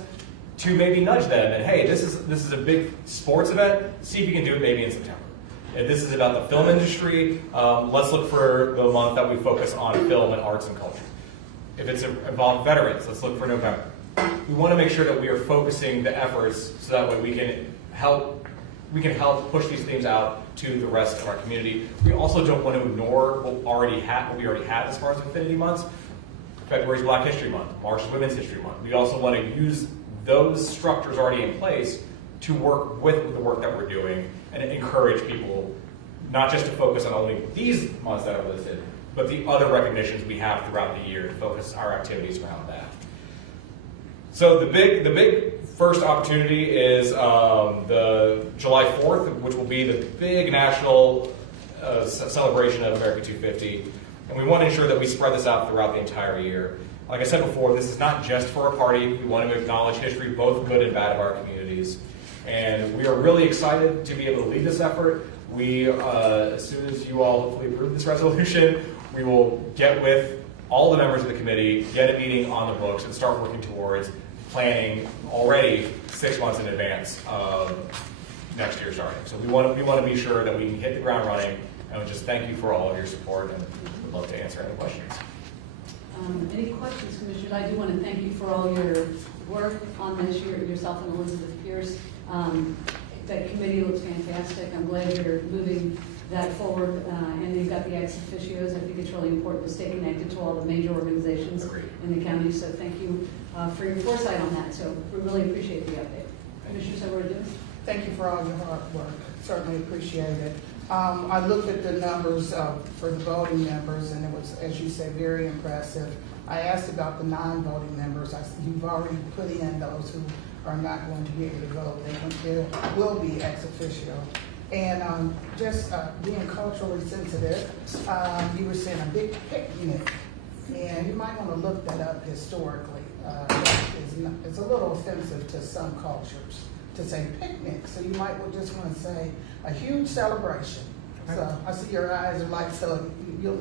to maybe nudge them and, hey, this is a big sports event, see if you can do it maybe in September. If this is about the film industry, let's look for the month that we focus on film and arts and culture. If it's involved veterans, let's look for November. We want to make sure that we are focusing the efforts so that way we can help push these themes out to the rest of our community. We also don't want to ignore what we already had as far as Affinity Months. February's Black History Month, March is Women's History Month. We also want to use those structures already in place to work with the work that we're doing and encourage people not just to focus on only these months that are listed, but the other recognitions we have throughout the year to focus our activities around that. So the big first opportunity is the July 4th, which will be the big national celebration of America 250. And we want to ensure that we spread this out throughout the entire year. Like I said before, this is not just for a party. We want to acknowledge history, both good and bad, of our communities. And we are really excited to be able to lead this effort. We, as soon as you all hopefully approve this resolution, we will get with all the members of the committee, get a meeting on the books, and start working towards planning already 6 months in advance of next year starting. So we want to be sure that we can hit the ground running, and just thank you for all of your support, and would love to answer any questions. Any questions, Commissioners? I do want to thank you for all your work on this, yourself and Elizabeth Pierce. That committee looks fantastic. I'm glad you're moving that forward, and you've got the ex officios. I think it's really important to stay connected to all the major organizations in the county, so thank you for your foresight on that. So we really appreciate the update. Commissioner Silver-Dumas? Thank you for all your hard work. Certainly appreciate it. I looked at the numbers for the voting members, and it was, as you say, very impressive. I asked about the non-voting members. You've already put in those who are not going to be able to vote. They will be ex officio. And just being culturally sensitive, you were saying a big picnic, and you might want to look that up historically. It's a little offensive to some cultures to say picnic, so you might just want to say a huge celebration. Okay. So I see your eyes are like, so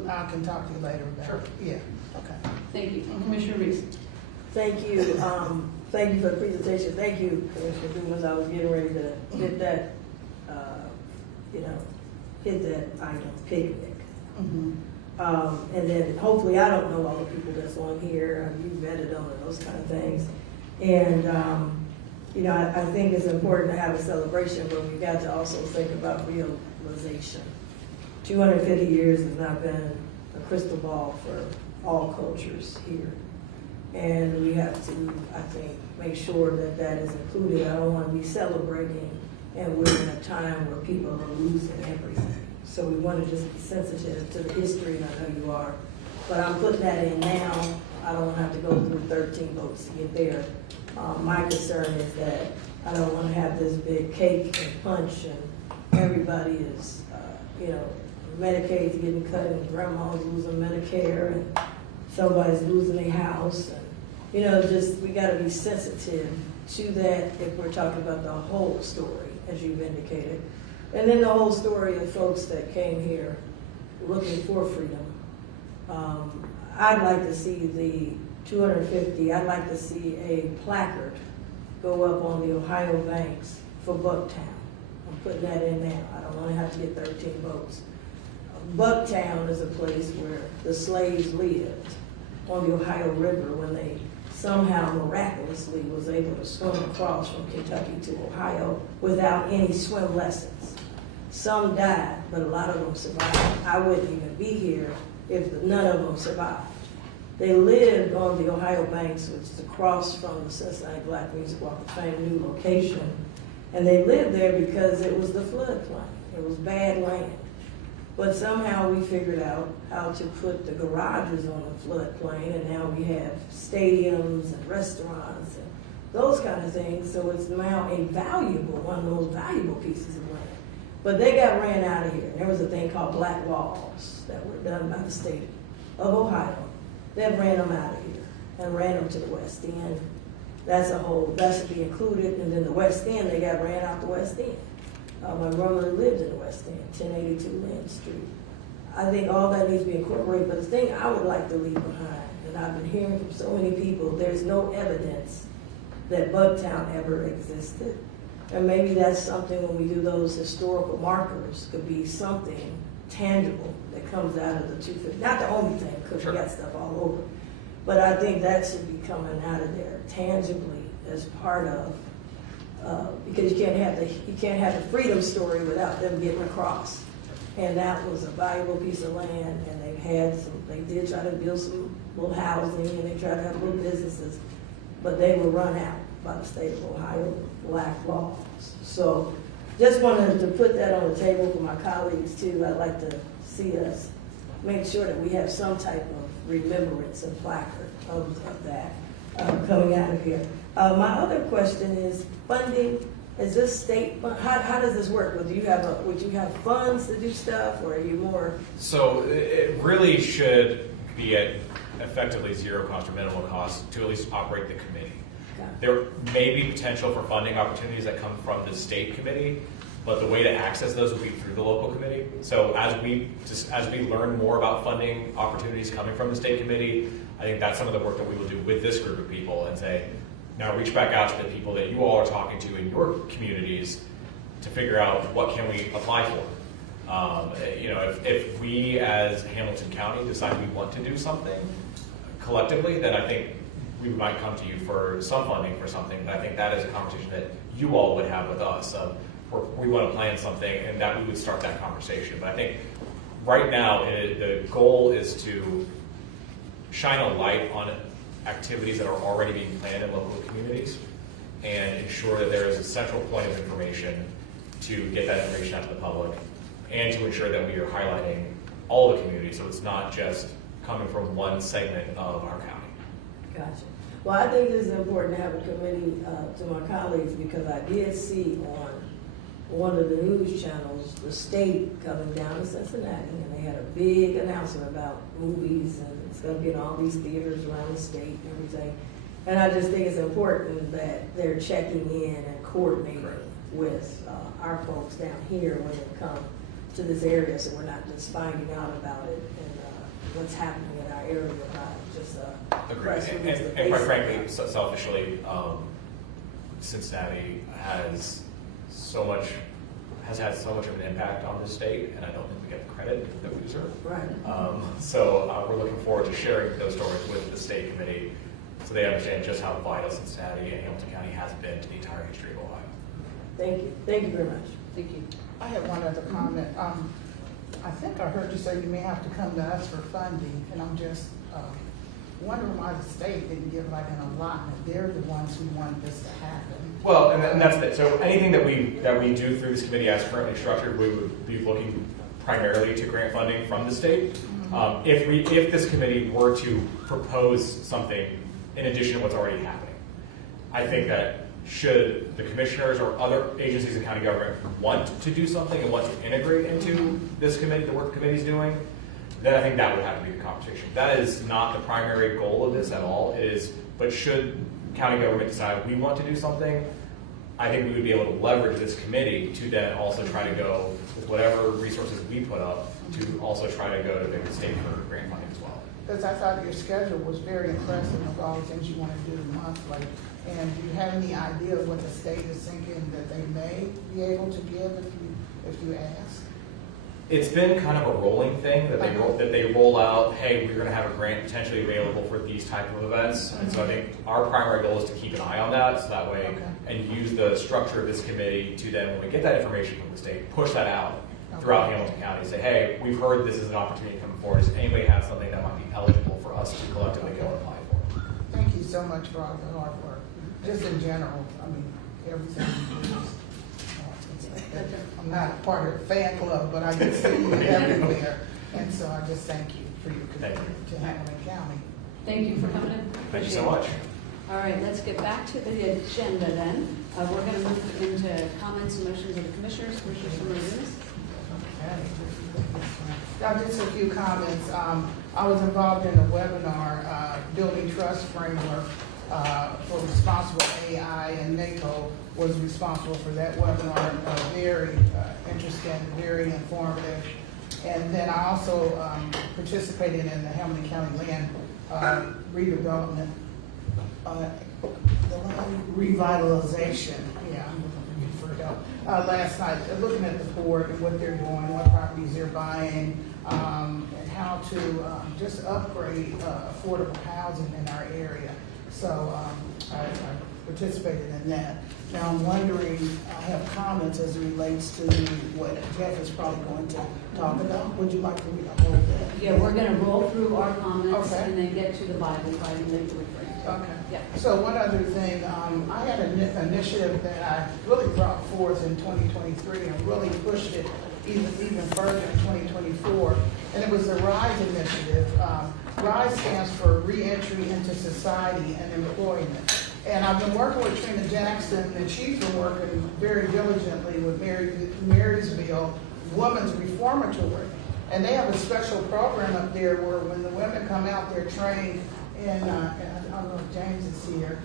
I can talk to you later about it. Yeah, okay. Thank you. Commissioner Reese? Thank you. Thank you for the presentation. Thank you, Commissioner Dumas. I was getting ready to hit that, hit that item, picnic. Mm-hmm. And then hopefully, I don't know all the people that's on here. You've vetted them and those kind of things. And, I think it's important to have a celebration, but we got to also think about realization. 250 years has not been a crystal ball for all cultures here. And we have to, I think, make sure that that is included. I don't want to be celebrating and we're in a time where people are losing everything. So we want to just be sensitive to the history, and I know you are. But I'm putting that in now. I don't want to have to go through 13 votes to get there. My concern is that I don't want to have this big cake and punch and everybody is, Medicaid's getting cut and grandma's losing Medicare and somebody's losing their house. And, we got to be sensitive to that if we're talking about the whole story, as you've indicated. And then the whole story of folks that came here looking for freedom. I'd like to see the 250, I'd like to see a placard go up on the Ohio banks for Bucktown. I'm putting that in now. I don't want to have to get 13 votes. Bucktown is a place where the slaves lived on the Ohio River when they somehow miraculously was able to swim across from Kentucky to Ohio without any swim lessons. Some died, but a lot of them survived. I wouldn't even be here if none of them survived. They lived on the Ohio Banks, which is across from the Cincinnati Black Music Walk of Fame new location. And they lived there because it was the floodplain. It was bad land. But somehow we figured out how to put the garages on the floodplain, and now we have stadiums and restaurants and those kind of things. So it's now a valuable, one of the most valuable pieces of land. But they got ran out of here. There was a thing called black walls that were done by the state of Ohio that ran them out of here and ran them to the West End. That's a whole, that should be included. And then the West End, they got ran out the West End. My grandmother lived in the West End, 1082 Lynn Street. I think all that needs to be incorporated, but the thing I would like to leave behind, and I've been hearing from so many people, there's no evidence that Bugtown ever existed. And maybe that's something when we do those historical markers, could be something tangible that comes out of the 250. Not the only thing, because we got stuff all over. But I think that should be coming out of there tangibly as part of, because you can't have the freedom story without them getting across. And that was a valuable piece of land, and they did try to build some little housing, and they tried to have little businesses, but they were run out by the state of Ohio black laws. So just wanted to put that on the table for my colleagues too. I'd like to see us make sure that we have some type of remembrance and placard of that coming out of here. My other question is funding. Is this state fund? How does this work? Would you have funds to do stuff, or are you more? So it really should be at effectively zero cost or minimal cost to at least operate the committee. There may be potential for funding opportunities that come from the state committee, but the way to access those will be through the local committee. So as we learn more about funding opportunities coming from the state committee, I think that's some of the work that we will do with this group of people and say, now reach back out to the people that you all are talking to in your communities to figure out what can we apply for. If we as Hamilton County decide we want to do something collectively, then I think we might come to you for some funding for something. But I think that is a conversation that you all would have with us. We want to plan something, and that we would start that conversation. But I think right now the goal is to shine a light on activities that are already being planned in local communities and ensure that there is a central point of information to get that information out to the public and to ensure that we are highlighting all the communities so it's not just coming from one segment of our county. Gotcha. Well, I think this is important to have a committee to my colleagues because I did see on one of the news channels the state coming down to Cincinnati, and they had a big announcement about movies, and it's going to be in all these theaters around the state and everything. And I just think it's important that they're checking in and coordinating with our folks down here when they come to this area, so we're not just finding out about it and what's happening in our area by just press release. And quite frankly, selfishly, Cincinnati has had so much of an impact on this state, and I don't think we get the credit that we deserve. Right. So we're looking forward to sharing those stories with the state committee so they understand just how vital Cincinnati and Hamilton County has been to the entire history of Ohio. Thank you. Thank you very much. Thank you. I have one other comment. I think I heard you say you may have to come to us for funding, and I'm just wondering why the state didn't give like an allotment. They're the ones who wanted this to happen. Well, and that's it. So anything that we do through this committee as currently structured, we would be looking primarily to grant funding from the state. Mm-hmm. If this committee were to propose something in addition to what's already happening, I think that should the commissioners or other agencies in county government want to do something and want to integrate into this committee, the work the committee is doing, then I think that would have to be the conversation. That is not the primary goal of this at all. But should county government decide we want to do something, I think we would be able to leverage this committee to then also try to go with whatever resources we put up to also try to go to the state for grant funding as well. Because I thought your schedule was very impressive of all the things you want to do monthly. And do you have any idea of what the state is thinking that they may be able to give if you ask? It's been kind of a rolling thing that they roll out, hey, we're gonna have a grant potentially available for these type of events. And so I think our primary goal is to keep an eye on that, so that way, and use the structure of this committee to then, when we get that information from the state, push that out throughout Hamilton County. Say, hey, we've heard this is an opportunity coming forward. Does anybody have something that might be eligible for us to collectively go and apply for? Thank you so much for all the hard work. Just in general, I mean, everything you do. I'm not a part of the fan club, but I can see you everywhere. And so I just thank you for your commitment to Hamilton County. Thank you for coming in. Thank you so much. All right, let's get back to the agenda then. We're going to move into comments and motions of the commissioners. Commissioner Summer-Dumas. Just a few comments. I was involved in a webinar, Building Trust Framework for Responsible AI, and NATO was responsible for that webinar. Very interesting, very informative. And then I also participated in the Hamilton County land redevelopment, the land revitalization. Yeah, I'm looking for help. Last night, looking at the port and what they're doing, what properties they're buying, and how to just upgrade affordable housing in our area. So I participated in that. Now I'm wondering, I have comments as it relates to what Jeff is probably going to talk about. Would you like for me to hold that? Yeah, we're going to roll through our comments and then get to the Bible, legally framed. Okay. Yeah. So one other thing, I had an initiative that I really brought forth in 2023 and really pushed it even further in 2024, and it was the RISE initiative. RISE stands for Reentry into Society and Employment. And I've been working with Trina Jackson, and she's been working very diligently with Marysville Women's Reformatory. And they have a special program up there where when the women come out, they're trained in, and I don't know if James is here,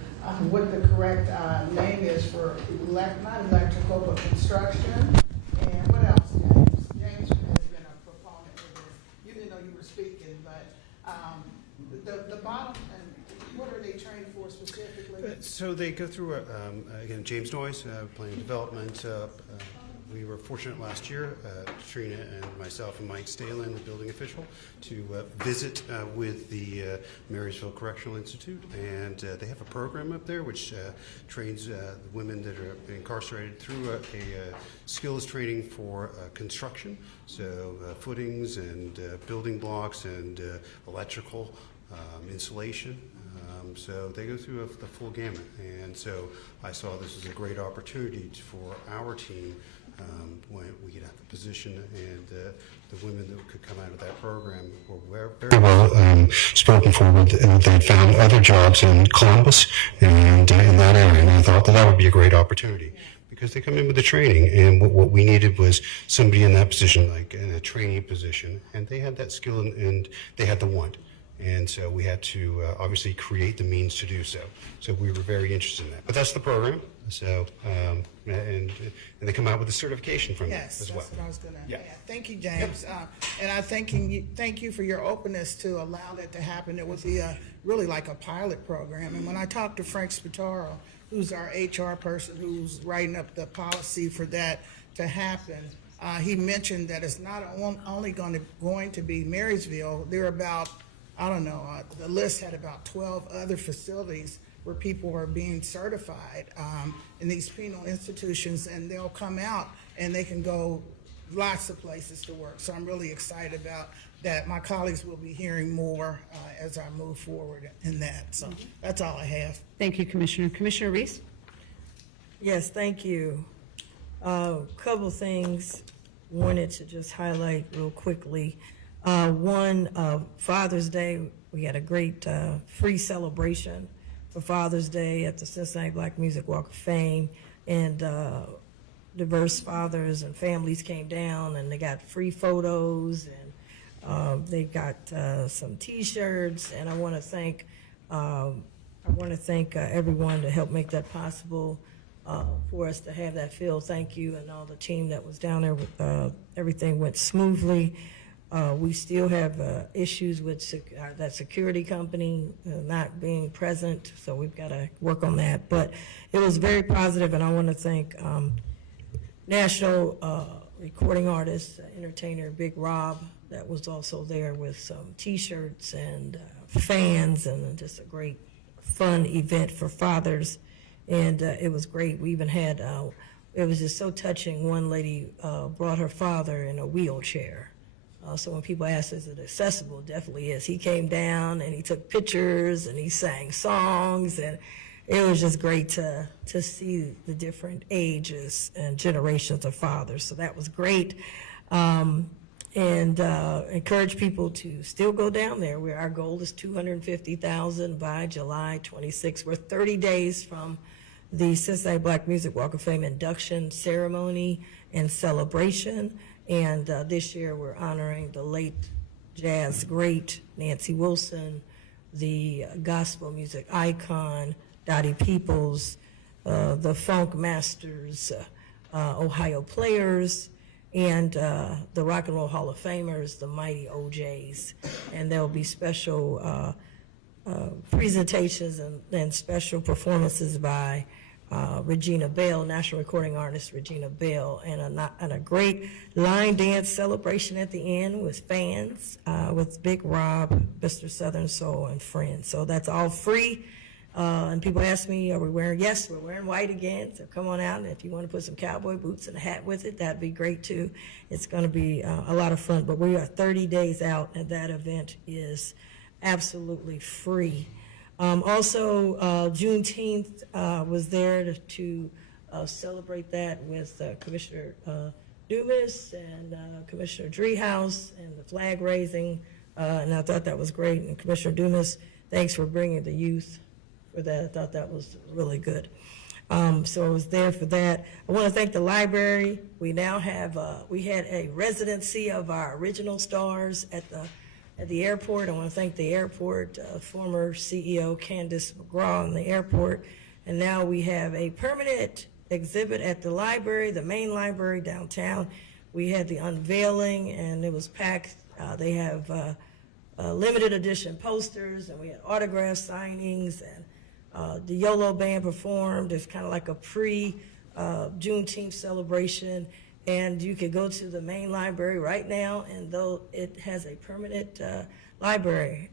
what the correct name is for, not electrical, but construction. And what else, James? James has been a proponent of this. You didn't know you were speaking, but the bottom, and what are they trained for specifically? So they go through, again, James Noyes, planning development. We were fortunate last year, Trina and myself and Mike Stalin, the building official, to visit with the Marysville Correctional Institute. And they have a program up there which trains the women that are incarcerated through a skills training for construction. So footings and building blocks and electrical insulation. So they go through the full gamut. And so I saw this as a great opportunity for our team when we could have a position, and the women that could come out of that program were very well spoken for. They found other jobs in Columbus and in that area, and I thought that would be a great opportunity because they come in with the training, and what we needed was somebody in that position, like in a trainee position, and they had that skill and they had the want. And so we had to obviously create the means to do so. So we were very interested in that. But that's the program. So and they come out with a certification from that as well. Yes, that's what I was going to add. Thank you, James. And I thank you for your openness to allow that to happen. It would be really like a pilot program. And when I talked to Frank Spataro, who's our HR person who's writing up the policy for that to happen, he mentioned that it's not only going to be Marysville. There are about, I don't know, the list had about 12 other facilities where people are being certified in these penal institutions, and they'll come out and they can go lots of places to work. So I'm really excited about that. My colleagues will be hearing more as I move forward in that. So that's all I have. Thank you, Commissioner. Commissioner Reese? Yes, thank you. Couple things wanted to just highlight real quickly. One, Father's Day, we had a great free celebration for Father's Day at the Cincinnati Black Music Walk of Fame, and diverse fathers and families came down and they got free photos, and they got some T-shirts, and I want to thank everyone to help make that possible for us to have that field. Thank you, and all the team that was down there. Everything went smoothly. We still have issues with that security company not being present, so we've got to work on that. But it was very positive, and I want to thank National recording artist, entertainer Big Rob, that was also there with some T-shirts and fans, and just a great fun event for fathers. And it was great. We even had, it was just so touching. One lady brought her father in a wheelchair. So when people ask, is it accessible? It definitely is. He came down and he took pictures and he sang songs, and it was just great to see the different ages and generations of fathers. So that was great. And encourage people to still go down there, where our goal is 250,000 by July 26th. We're 30 days from the Cincinnati Black Music Walk of Fame induction ceremony and celebration. And this year we're honoring the late jazz great Nancy Wilson, the gospel music icon Dottie Peoples, the funk masters, Ohio Players, and the Rock and Roll Hall of Famers, the mighty OJs. And there will be special presentations and special performances by Regina Bell, national recording artist Regina Bell, and a great line dance celebration at the end with fans, with Big Rob, Mr. Southern Soul, and friends. So that's all free. And people ask me, are we wearing, yes, we're wearing white again, so come on out. And if you want to put some cowboy boots and a hat with it, that'd be great too. It's going to be a lot of fun, but we are 30 days out, and that event is absolutely free. Also, Juneteenth was there to celebrate that with Commissioner Dumas and Commissioner Driehaus and the flag raising, and I thought that was great. And Commissioner Dumas, thanks for bringing the youth for that. I thought that was really good. So I was there for that. I want to thank the library. We now have, we had a residency of our original stars at the airport. I want to thank the airport, former CEO Candace McGraw in the airport. And now we have a permanent exhibit at the library, the main library downtown. We had the unveiling and it was packed. They have limited edition posters, and we had autograph signings, and the YOLO band performed. It's kind of like a pre-Juneteenth celebration. And you could go to the main library right now, and though it has a permanent library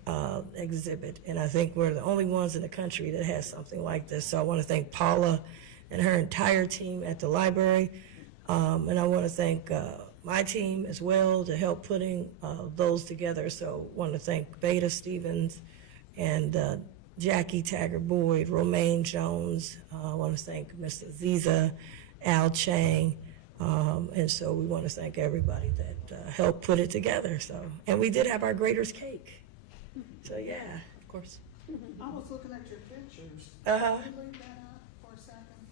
exhibit, and I think we're the only ones in the country that has something like this. So I want to thank Paula and her entire team at the library, and I want to thank my team as well to help putting those together. So I want to thank Beta Stevens and Jackie Taggart Boyd, Romaine Jones. I want to thank Mr. Aziza, Al Chang. And so we want to thank everybody that helped put it together. So, and we did have our Graders cake. So yeah, of course. I was looking at your pictures. Uh-huh. Can you leave that up for a second?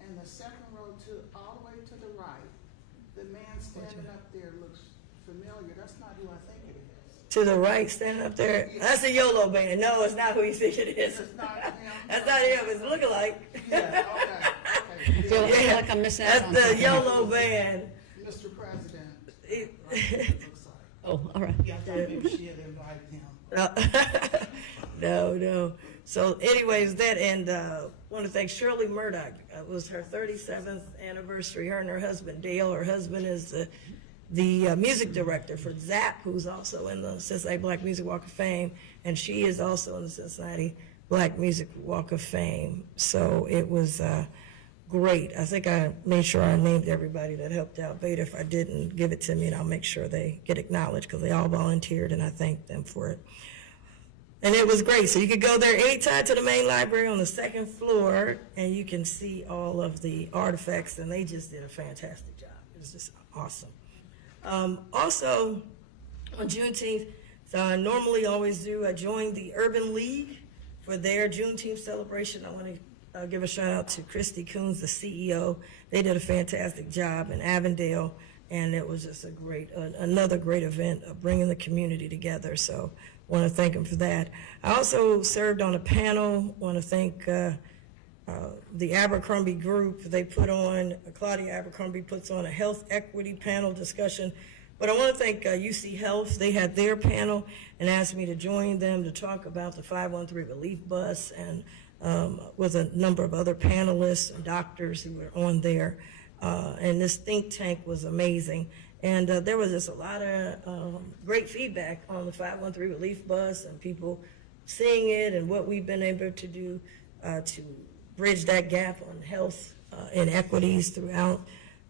And the second row all the way to the right, the man standing up there looks familiar. That's not who I think it is. To the right, standing up there, that's the YOLO band. No, it's not who you think it is. It's not him. That's not him. It's lookalike. Yeah, okay. I feel like I'm missing out on That's the something. YOLO band. Mr. President. Oh, all right. Yeah, I thought maybe she had invited him. No. So anyways, that, and want to thank Shirley Murdoch. It was her 37th anniversary. Her and her husband, Dale. Her husband is the music director for ZAP, who's also in the Cincinnati Black Music Walk of Fame, and she is also in the Cincinnati Black Music Walk of Fame. So it was great. I think I made sure I named everybody that helped out. Beta, if I didn't, give it to me, and I'll make sure they get acknowledged, because they all volunteered, and I thank them for it. And it was great. So you could go there anytime to the main library on the second floor, and you can see all of the artifacts, and they just did a fantastic job. It was just awesome. Also, on Juneteenth, so I normally always do, I joined the Urban League for their Juneteenth celebration. I want to give a shout out to Christy Coons, the CEO. They did a fantastic job in Avondale, and it was just a great, another great event of bringing the community together. So I want to thank them for that. I also served on a panel. I want to thank the Abercrombie Group. They put on, Claudia Abercrombie puts on a health equity panel discussion. But I want to thank UC Health. They had their panel and asked me to join them to talk about the 513 relief bus, and with a number of other panelists and doctors who were on there. And this think tank was amazing. And there was just a lot of great feedback on the 513 relief bus and people seeing it and what we've been able to do to bridge that gap on health inequities throughout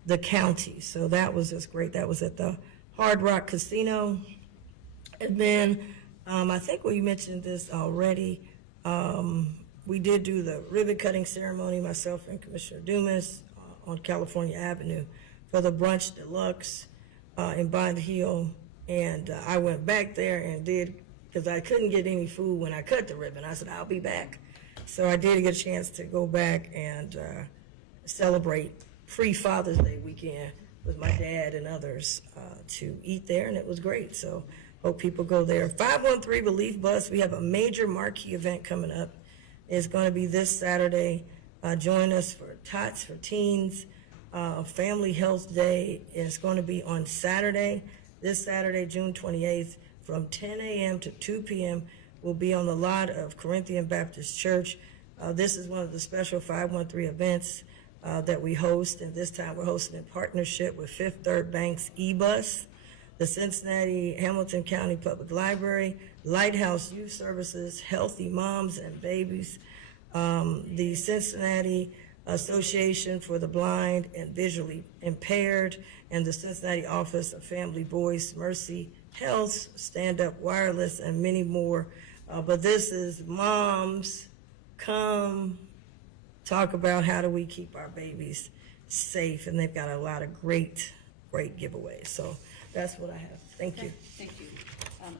the county. So that was just great. That was at the Hard Rock Casino. And then I think we mentioned this already. We did do the ribbon cutting ceremony, myself and Commissioner Dumas, on California Avenue for the Brunch Deluxe in Bond Hill. And I went back there and did, because I couldn't get any food when I cut the ribbon. I said, I'll be back. So I did get a chance to go back and celebrate pre-Father's Day weekend with my dad and others to eat there, and it was great. So hope people go there. 513 Relief Bus, we have a major marquee event coming up. It's going to be this Saturday. Join us for Tots for Teens, Family Health Day. It's going to be on Saturday, this Saturday, June 28th, from 10 a.m. to 2 p.m. We'll be on the lot of Corinthian Baptist Church. This is one of the special 513 events that we host, and this time we're hosting in partnership with Fifth Third Bank's eBus, the Cincinnati Hamilton County Public Library, Lighthouse Youth Services, Healthy Moms and Babies, the Cincinnati Association for the Blind and Visually Impaired, and the Cincinnati Office of Family Voice, Mercy Health, Stand Up Wireless, and many more. But this is Moms Come Talk About How Do We Keep Our Babies Safe, and they've got a lot of great giveaways. So that's what I have. Thank you. Thank you.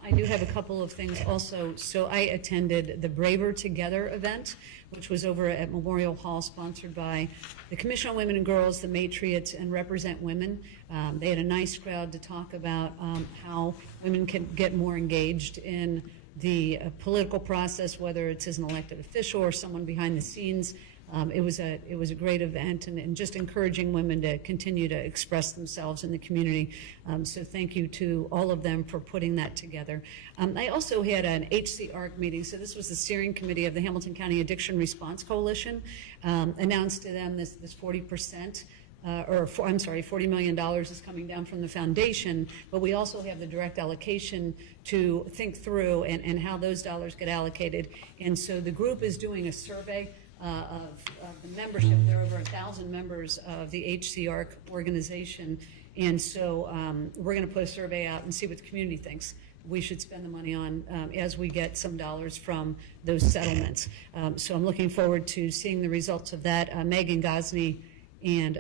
I do have a couple of things also. So I attended the Braver Together event, which was over at Memorial Hall, sponsored by the Commission on Women and Girls, the Matriots, and Represent Women. They had a nice crowd to talk about how women can get more engaged in the political process, whether it's as an elected official or someone behind the scenes. It was a great event, and just encouraging women to continue to express themselves in the community. So thank you to all of them for putting that together. I also had an HCARC meeting. So this was the steering committee of the Hamilton County Addiction Response Coalition. Announced to them this 40%. $40 million is coming down from the foundation, but we also have the direct allocation to think through and how those dollars get allocated. And so the group is doing a survey of the membership. There are over 1,000 members of the HCARC organization. And so we're going to put a survey out and see what the community thinks we should spend the money on as we get some dollars from those settlements. So I'm looking forward to seeing the results of that. Megan Gosney and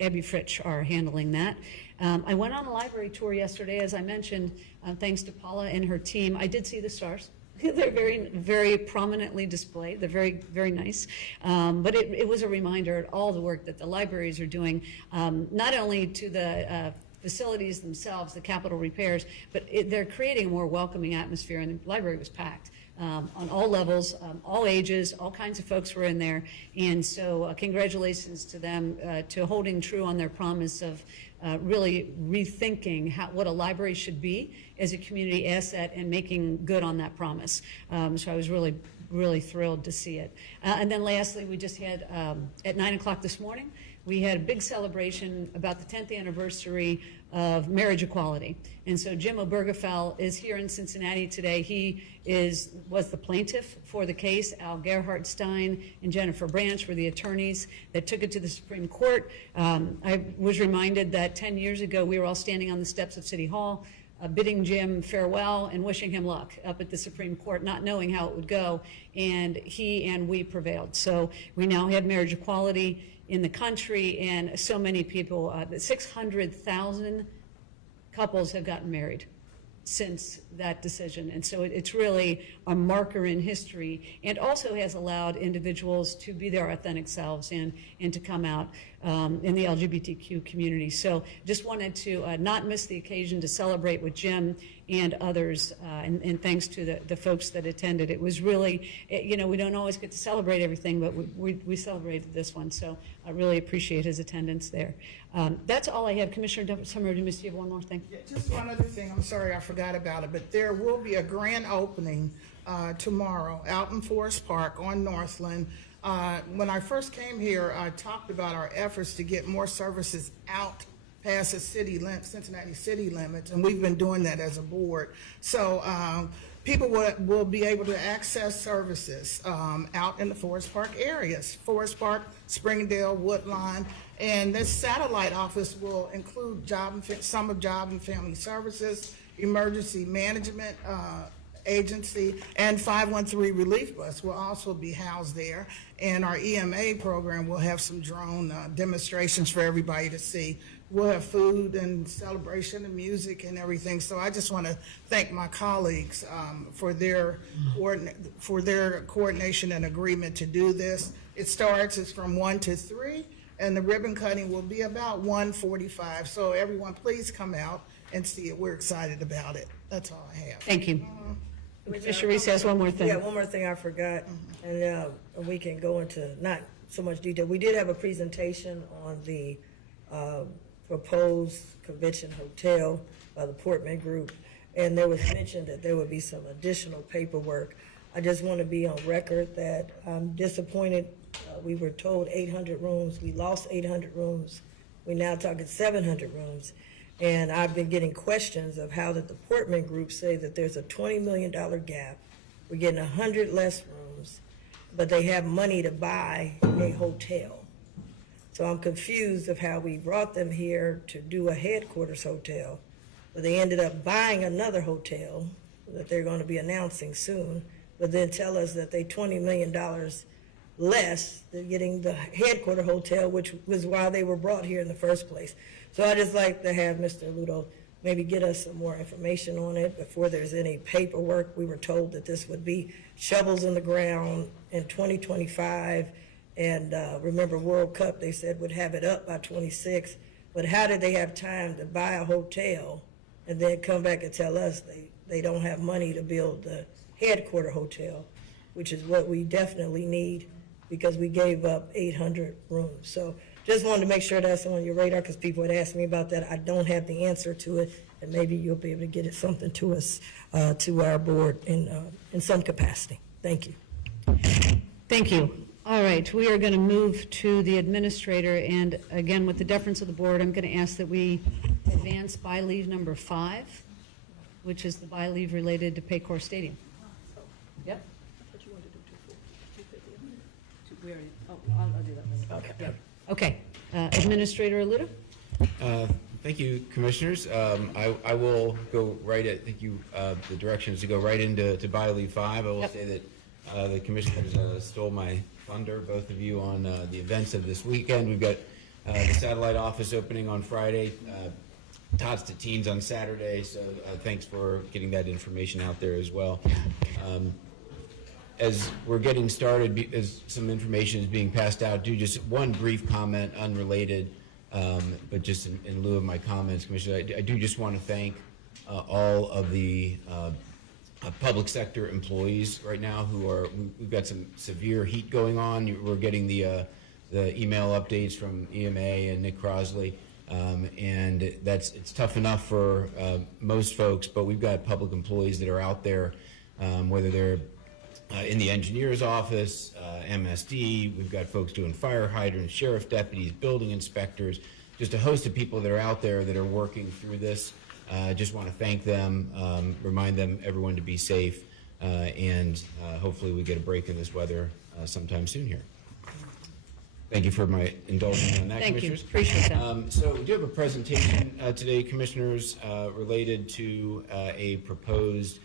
Abby Fritsch are handling that. I went on a library tour yesterday, as I mentioned, thanks to Paula and her team. I did see the stars. They're very, very prominently displayed. They're very, very nice. But it was a reminder of all the work that the libraries are doing, not only to the facilities themselves, the capital repairs, but they're creating a more welcoming atmosphere, and the library was packed. On all levels, all ages, all kinds of folks were in there. And so congratulations to them to holding true on their promise of really rethinking what a library should be as a community asset and making good on that promise. So I was really, really thrilled to see it. And then lastly, we just had, at 9 o'clock this morning, we had a big celebration about the 10th anniversary of marriage equality. And so Jim Obergefell is here in Cincinnati today. He was the plaintiff for the case. Al Gerhard Stein and Jennifer Branch were the attorneys that took it to the Supreme Court. I was reminded that 10 years ago, we were all standing on the steps of City Hall, bidding Jim farewell and wishing him luck up at the Supreme Court, not knowing how it would go. And he and we prevailed. So we now have marriage equality in the country, and so many people, 600,000 couples have gotten married since that decision. And so it's really a marker in history, and also has allowed individuals to be their authentic selves and to come out in the LGBTQ community. So just wanted to not miss the occasion to celebrate with Jim and others, and thanks to the folks that attended. It was really, we don't always get to celebrate everything, but we celebrated this one. So I really appreciate his attendance there. That's all I have. Commissioner Summer, do you have one more thing? Yeah, just one other thing. I'm sorry I forgot about it, but there will be a grand opening tomorrow out in Forest Park on Northland When I first came here, I talked about our efforts to get more services out past the Cincinnati city limits, and we've been doing that as a board. So people will be able to access services out in the Forest Park areas, Forest Park, Springdale, Woodlawn, and this satellite office will include some of Job and Family Services, Emergency Management Agency, and 513 Relief Bus will also be housed there. And our EMA program will have some drone demonstrations for everybody to see. We'll have food and celebration and music and everything. So I just want to thank my colleagues for their coordination and agreement to do this. It's from 1 to 3, and the ribbon cutting will be about 1:45. So everyone, please come out and see it. We're excited about it. That's all I have. Thank you. Commissioner Reese has one more thing. Yeah, one more thing I forgot, and we can go into not so much detail. We did have a presentation on the proposed convention hotel by the Portman Group, and there was mentioned that there would be some additional paperwork. I just want to be on record that I'm disappointed. We were told 800 rooms. We lost 800 rooms. We're now talking 700 rooms. And I've been getting questions of how that the Portman Group say that there's a $20 million gap. We're getting 100 less rooms, but they have money to buy a hotel. So I'm confused of how we brought them here to do a headquarters hotel, but they ended up buying another hotel that they're going to be announcing soon, but then tell us that they $20 million less than getting the headquarter hotel, which was why they were brought here in the first place. So I just like to have Mr. Ludo maybe get us some more information on it before there's any paperwork. We were told that this would be shovels in the ground in 2025. And remember World Cup, they said would have it up by 26. But how did they have time to buy a hotel and then come back and tell us they don't have money to build the headquarter hotel, which is what we definitely need because we gave up 800 rooms. So just wanted to make sure that's on your radar because people had asked me about that. I don't have the answer to it, and maybe you'll be able to get it something to us, to our board in some capacity. Thank you. Thank you. All right, we are going to move to the administrator, and again, with the deference of the board, I'm going to ask that we advance by leave number 5, which is the by leave related to Paycor Stadium. Yep. I'll do that later. Okay. Okay. Administrator Aluda? Thank you, Commissioners. I will go right at, thank you, the direction is to go right into by leave 5. I will say that the Commissioners stole my thunder, both of you, on the events of this weekend. We've got the satellite office opening on Friday, Tots to Teens on Saturday, so thanks for getting that information out there as well. As we're getting started, as some information is being passed out, do just one brief comment, unrelated, but just in lieu of my comments, Commissioner, I do just want to thank all of the public sector employees right now we've got some severe heat going on. We're getting the email updates from EMA and Nick Crosley, and it's tough enough for most folks, but we've got public employees that are out there, whether they're in the engineer's office, MSD, we've got folks doing fire hydrants, sheriff deputies, building inspectors, just a host of people that are out there that are working through this. Just want to thank them, remind them, everyone, to be safe, and hopefully we get a break in this weather sometime soon here. Thank you for my indulgence on that, Thank Commissioners. you. Appreciate that. So we do have a presentation today, Commissioners, related to a proposed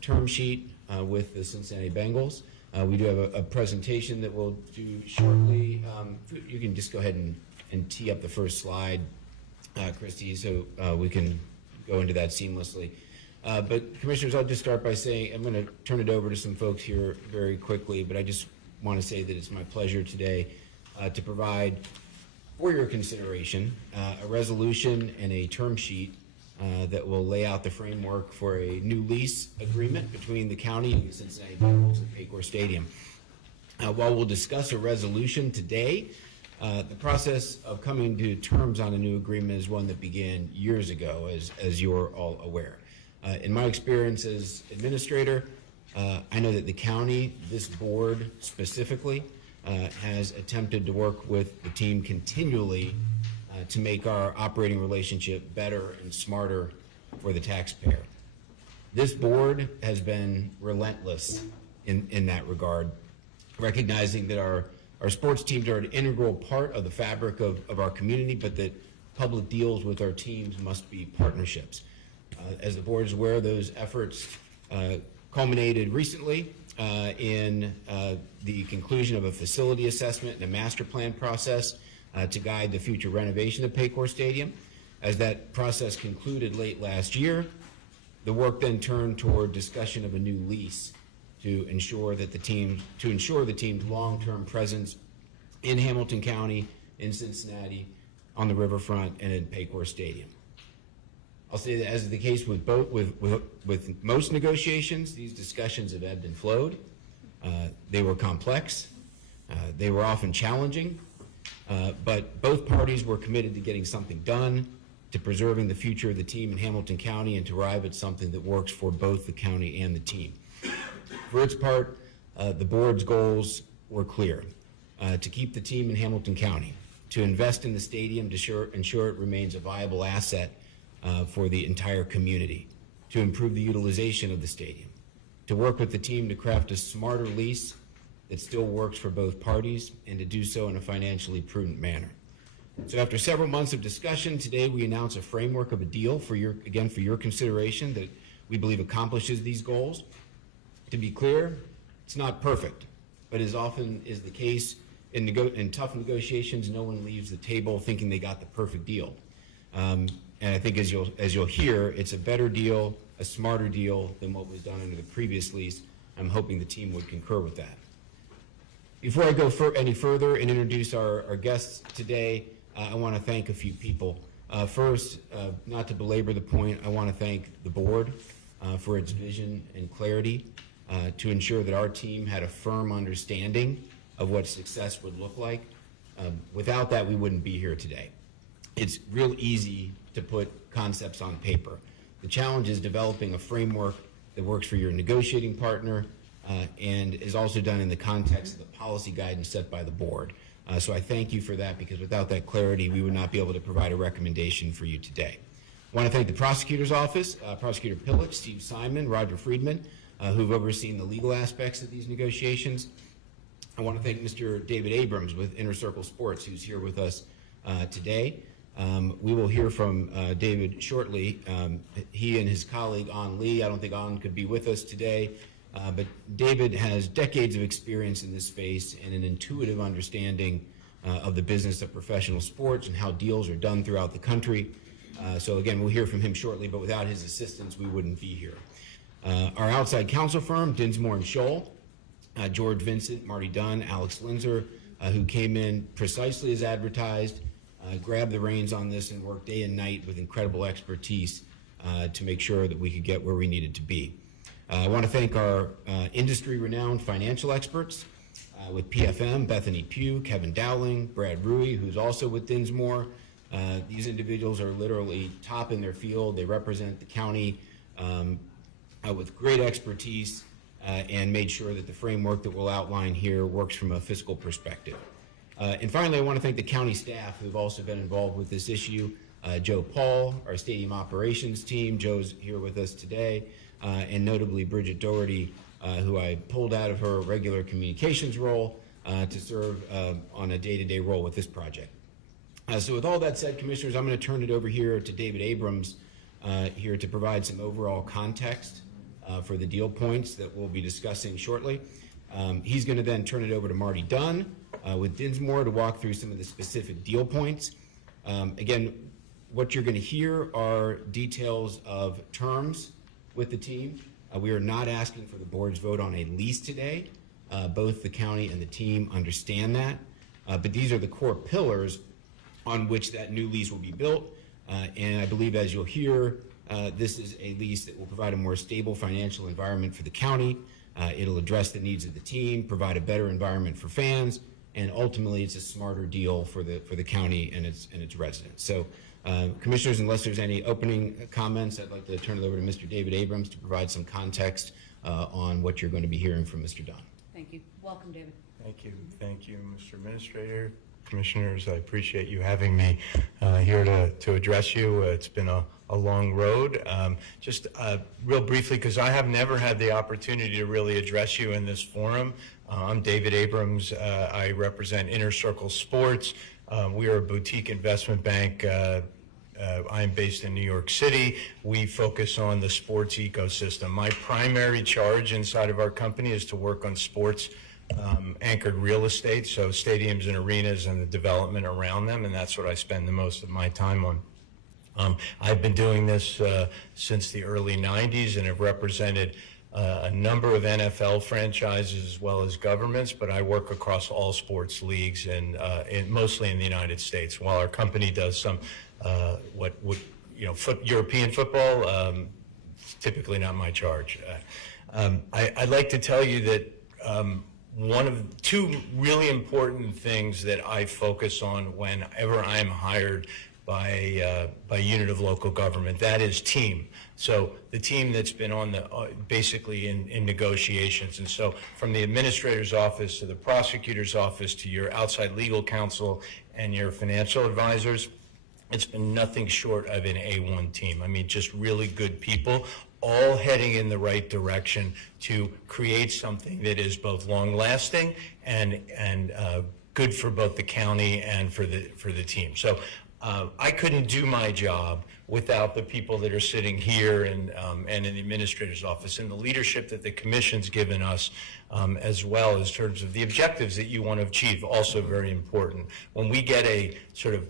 term sheet with the Cincinnati Bengals. We do have a presentation that we'll do shortly. You can just go ahead and tee up the first slide, Christy, so we can go into that seamlessly. But Commissioners, I'll just start by saying I'm going to turn it over to some folks here very quickly, but I just want to say that it's my pleasure today to provide for your consideration a resolution and a term sheet that will lay out the framework for a new lease agreement between the county and the Cincinnati Bengals at Paycor Stadium. While we'll discuss a resolution today, the process of coming to terms on a new agreement is one that began years ago, as you're all aware. In my experience as administrator, I know that the county, this board specifically, has attempted to work with the team continually to make our operating relationship better and smarter for the taxpayer. This board has been relentless in that regard, recognizing that our sports teams are an integral part of the fabric of our community, but that public deals with our teams must be partnerships. As the board is aware, those efforts culminated recently in the conclusion of a facility assessment and a master plan process to guide the future renovation of Paycor Stadium. As that process concluded late last year, the work then turned toward discussion of a new lease to ensure the team's long-term presence in Hamilton County, in Cincinnati, on the riverfront, and in Paycor Stadium. I'll say that as is the case with most negotiations, these discussions have ebbed and flowed. They were complex. They were often challenging. But both parties were committed to getting something done, to preserving the future of the team in Hamilton County, and to arrive at something that works for both the county and the team. For its part, the board's goals were clear: to keep the team in Hamilton County, to invest in the stadium to ensure it remains a viable asset for the entire community, to improve the utilization of the stadium, to work with the team to craft a smarter lease that still works for both parties, and to do so in a financially prudent manner. So after several months of discussion, today we announce a framework of a deal for your consideration that we believe accomplishes these goals. To be clear, it's not perfect, but as often is the case in tough negotiations, no one leaves the table thinking they got the perfect deal. And I think as you'll hear, it's a better deal, a smarter deal than what was done under the previous lease. I'm hoping the team would concur with that. Before I go any further and introduce our guests today, I want to thank a few people. First, not to belabor the point, I want to thank the board for its vision and clarity to ensure that our team had a firm understanding of what success would look like. Without that, we wouldn't be here today. It's real easy to put concepts on paper. The challenge is developing a framework that works for your negotiating partner and is also done in the context of the policy guidance set by the board. So I thank you for that, because without that clarity, we would not be able to provide a recommendation for you today. I want to thank the prosecutor's office, Prosecutor Pillage, Steve Simon, Roger Friedman, who've overseen the legal aspects of these negotiations. I want to thank Mr. David Abrams with Inner Circle Sports, who's here with us today. We will hear from David shortly. He and his colleague, An Lee, I don't think An could be with us today, but David has decades of experience in this space and an intuitive understanding of the business of professional sports and how deals are done throughout the country. So again, we'll hear from him shortly, but without his assistance, we wouldn't be here. Our outside counsel firm, Dinsmore and Scholl, George Vincent, Marty Dunn, Alex Linzer, who came in precisely as advertised, grabbed the reins on this and worked day and night with incredible expertise to make sure that we could get where we needed to be. I want to thank our industry-renowned financial experts with PFM, Bethany Pugh, Kevin Dowling, Brad Rui, who's also with Dinsmore. These individuals are literally top in their field. They represent the county with great expertise and made sure that the framework that we'll outline here works from a fiscal perspective. And finally, I want to thank the county staff who've also been involved with this issue. Joe Paul, our stadium operations team, Joe's here with us today, and notably Bridget Doherty, who I pulled out of her regular communications role to serve on a day-to-day role with this project. So with all that said, Commissioners, I'm going to turn it over here to David Abrams here to provide some overall context for the deal points that we'll be discussing shortly. He's going to then turn it over to Marty Dunn with Dinsmore to walk through some of the specific deal points. Again, what you're going to hear are details of terms with the team. We are not asking for the board's vote on a lease today. Both the county and the team understand that. But these are the core pillars on which that new lease will be built. And I believe, as you'll hear, this is a lease that will provide a more stable financial environment for the county. It'll address the needs of the team, provide a better environment for fans, and ultimately it's a smarter deal for the county and its residents. So, Commissioners, unless there's any opening comments, I'd like to turn it over to Mr. David Abrams to provide some context on what you're going to be hearing from Mr. Dunn. Thank you. Welcome, David. Thank you, Mr. Administrator, Commissioners. I appreciate you having me here to address you. It's been a long road. Just real briefly, because I have never had the opportunity to really address you in this forum. I'm David Abrams. I represent Inner Circle Sports. We are a boutique investment bank. I'm based in New York City. We focus on the sports ecosystem. My primary charge inside of our company is to work on sports anchored real estate, so stadiums and arenas and the development around them, and that's what I spend the most of my time on. I've been doing this since the early 90s and have represented a number of NFL franchises as well as governments, but I work across all sports leagues and mostly in the United States. While our company does some European football, it's typically not my charge. I'd like to tell you that one of two really important things that I focus on whenever I'm hired by unit of local government, that is team. So the team that's been on basically in negotiations. And so from the administrator's office to the prosecutor's office to your outside legal counsel and your financial advisors, it's been nothing short of an A1 team. I mean, just really good people, all heading in the right direction to create something that is both long-lasting and good for both the county and for the team. So I couldn't do my job without the people that are sitting here and in the administrator's office and the leadership that the commission's given us, as well as terms of the objectives that you want to achieve, also very important. When we get a sort of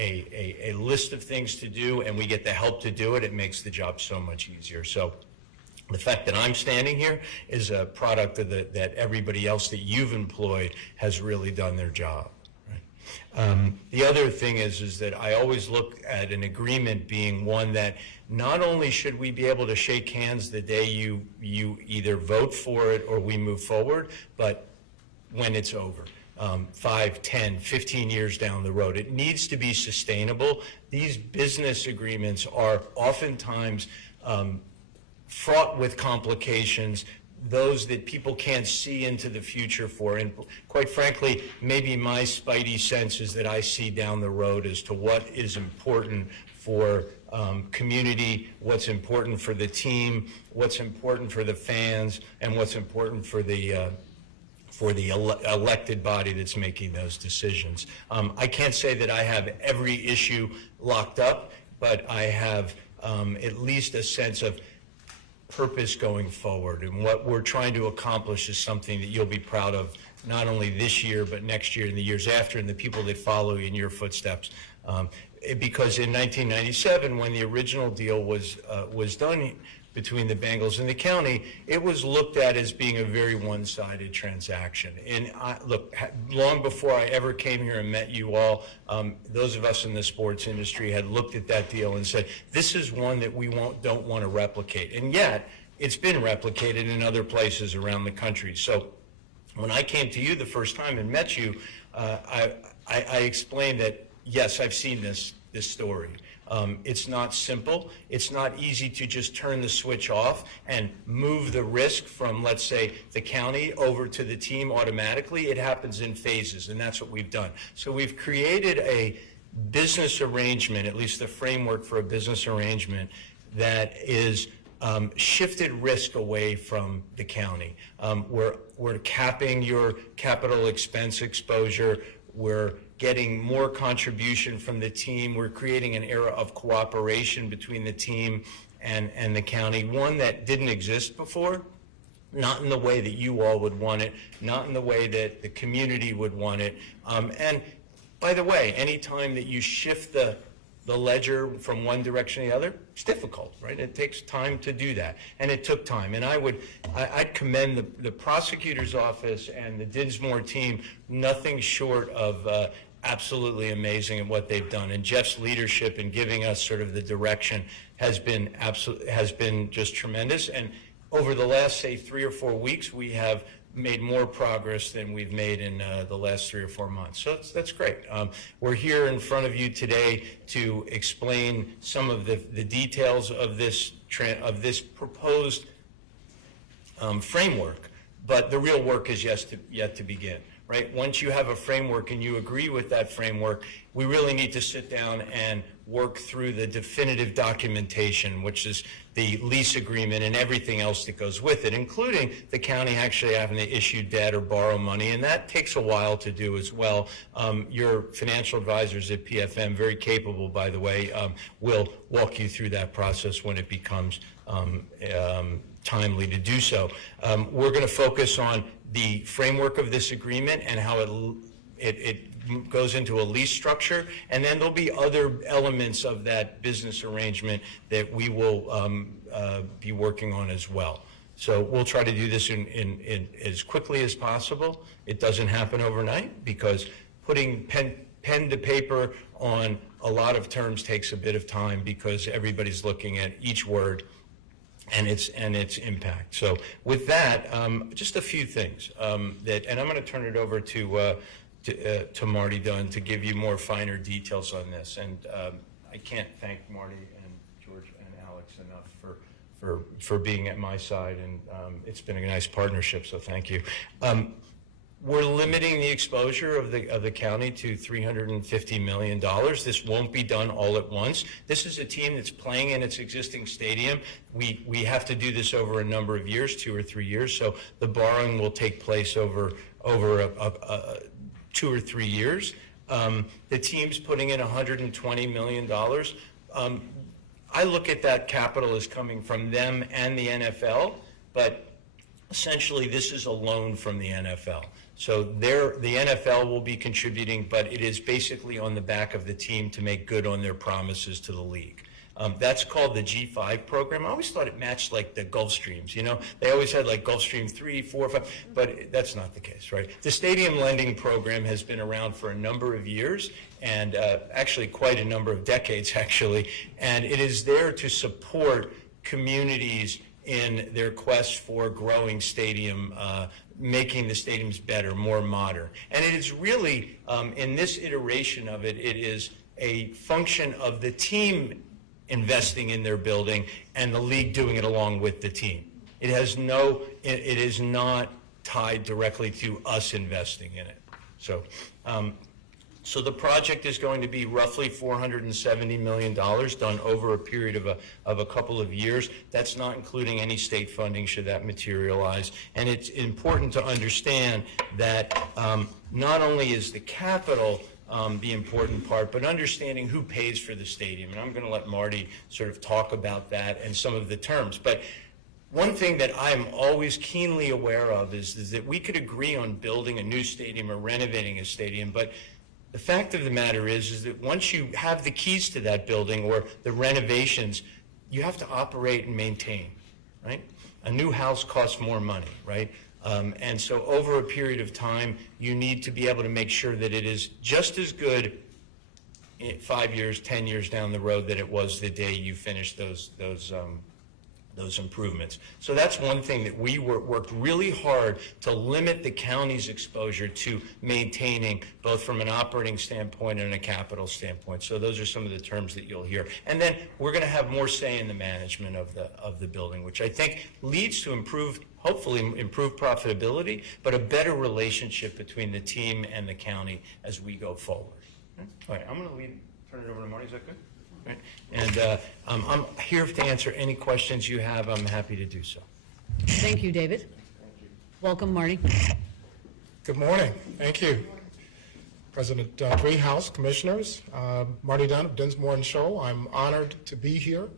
a list of things to do and we get the help to do it, it makes the job so much easier. So the fact that I'm standing here is a product of that everybody else that you've employed has really done their job. Right? The other thing is that I always look at an agreement being one that not only should we be able to shake hands the day you either vote for it or we move forward, but when it's over. 5, 10, 15 years down the road. It needs to be sustainable. These business agreements are oftentimes fraught with complications, those that people can't see into the future for. And quite frankly, maybe my spidey sense is that I see down the road as to what is important for community, what's important for the team, what's important for the fans, and what's important for the elected body that's making those decisions. I can't say that I have every issue locked up, but I have at least a sense of purpose going forward. And what we're trying to accomplish is something that you'll be proud of, not only this year, but next year and the years after, and the people that follow in your footsteps. Because in 1997, when the original deal was done between the Bengals and the county, it was looked at as being a very one-sided transaction. And look, long before I ever came here and met you all, those of us in the sports industry had looked at that deal and said, this is one that we don't want to replicate. And yet, it's been replicated in other places around the country. So when I came to you the first time and met you, I explained that, yes, I've seen this story. It's not simple. It's not easy to just turn the switch off and move the risk from, let's say, the county over to the team automatically. It happens in phases, and that's what we've done. So we've created a business arrangement, at least the framework for a business arrangement, that is shifted risk away from the county. We're capping your capital expense exposure. We're getting more contribution from the team. We're creating an era of cooperation between the team and the county, one that didn't exist before, not in the way that you all would want it, not in the way that the community would want it. And by the way, anytime that you shift the ledger from one direction to the other, it's difficult, right? It takes time to do that, and it took time. And I'd commend the prosecutor's office and the Dinsmore team, nothing short of absolutely amazing in what they've done. And Jeff's leadership in giving us sort of the direction has been just tremendous. And over the last, say, 3 or 4 weeks, we have made more progress than we've made in the last 3 or 4 months. So that's great. We're here in front of you today to explain some of the details of this proposed framework, but the real work is yet to begin. Right? Once you have a framework and you agree with that framework, we really need to sit down and work through the definitive documentation, which is the lease agreement and everything else that goes with it, including the county actually having to issue debt or borrow money, and that takes a while to do as well. Your financial advisors at PFM, very capable, by the way, will walk you through that process when it becomes timely to do so. We're going to focus on the framework of this agreement and how it goes into a lease structure, and then there'll be other elements of that business arrangement that we will be working on as well. So we'll try to do this in as quickly as possible. It doesn't happen overnight because putting pen to paper on a lot of terms takes a bit of time because everybody's looking at each word and its impact. So with that, just a few things and I'm going to turn it over to Marty Dunn to give you more finer details on this. And I can't thank Marty and George and Alex enough for being at my side, and it's been a nice partnership. So thank you. We're limiting the exposure of the county to $350 million. This won't be done all at once. This is a team that's playing in its existing stadium. We have to do this over a number of years, 2 or 3 years. So the borrowing will take place over 2 or 3 years. The team's putting in $120 million. I look at that capital as coming from them and the NFL, but essentially this is a loan from the NFL. So the NFL will be contributing, but it is basically on the back of the team to make good on their promises to the league. That's called the G5 program. I always thought it matched like the Gulf Streams, you know? They always had like Gulf Stream 3, 4, 5, but that's not the case, right? The Stadium Lending Program has been around for a number of years and actually quite a number of decades, actually, and it is there to support communities in their quest for growing stadium, making the stadiums better, more modern. And it is really, in this iteration of it, it is a function of the team investing in their building and the league doing it along with the team. It is not tied directly to us investing in it. So the project is going to be roughly $470 million done over a period of a couple of years. That's not including any state funding should that materialize. And it's important to understand that not only is the capital the important part, but understanding who pays for the stadium. And I'm going to let Marty sort of talk about that and some of the terms. But one thing that I'm always keenly aware of is that we could agree on building a new stadium or renovating a stadium, but the fact of the matter is that once you have the keys to that building or the renovations, you have to operate and maintain, right? A new house costs more money, right? And so over a period of time, you need to be able to make sure that it is just as good 5 years, 10 years down the road that it was the day you finished those improvements. So that's one thing that we worked really hard to limit the county's exposure to maintaining, both from an operating standpoint and a capital standpoint. So those are some of the terms that you'll hear. And then we're going to have more say in the management of the building, which I think leads to hopefully improved profitability, but a better relationship between the team and the county as we go forward. All right, I'm going to turn it over to Marty. Is that good? Right. And I'm here to answer any questions you have. I'm happy to do so. Thank you, David. Thank you. Welcome, Marty. Good morning. Thank you. President Greenhouse, Commissioners, Marty Dunn of Dinsmore & Show. I'm honored to be here.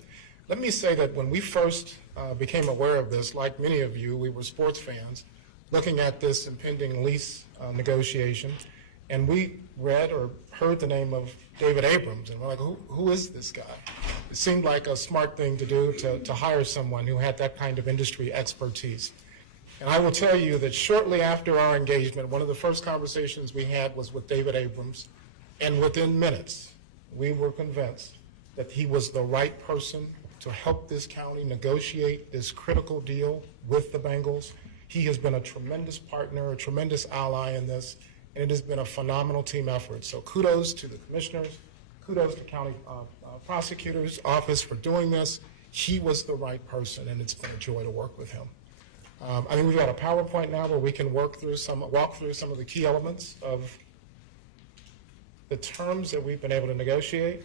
Let me say that when we first became aware of this, like many of you, we were sports fans looking at this impending lease negotiation, and we read or heard the name of David Abrams, and we're like, who is this guy? It seemed like a smart thing to do to hire someone who had that kind of industry expertise. And I will tell you that shortly after our engagement, one of the first conversations we had was with David Abrams, and within minutes, we were convinced that he was the right person to help this county negotiate this critical deal with the Bengals. He has been a tremendous partner, a tremendous ally in this, and it has been a phenomenal team effort. So kudos to the commissioners, kudos to county prosecutor's office for doing this. He was the right person, and it's been a joy to work with him. I think we've got a PowerPoint now where we can walk through some of the key elements of the terms that we've been able to negotiate.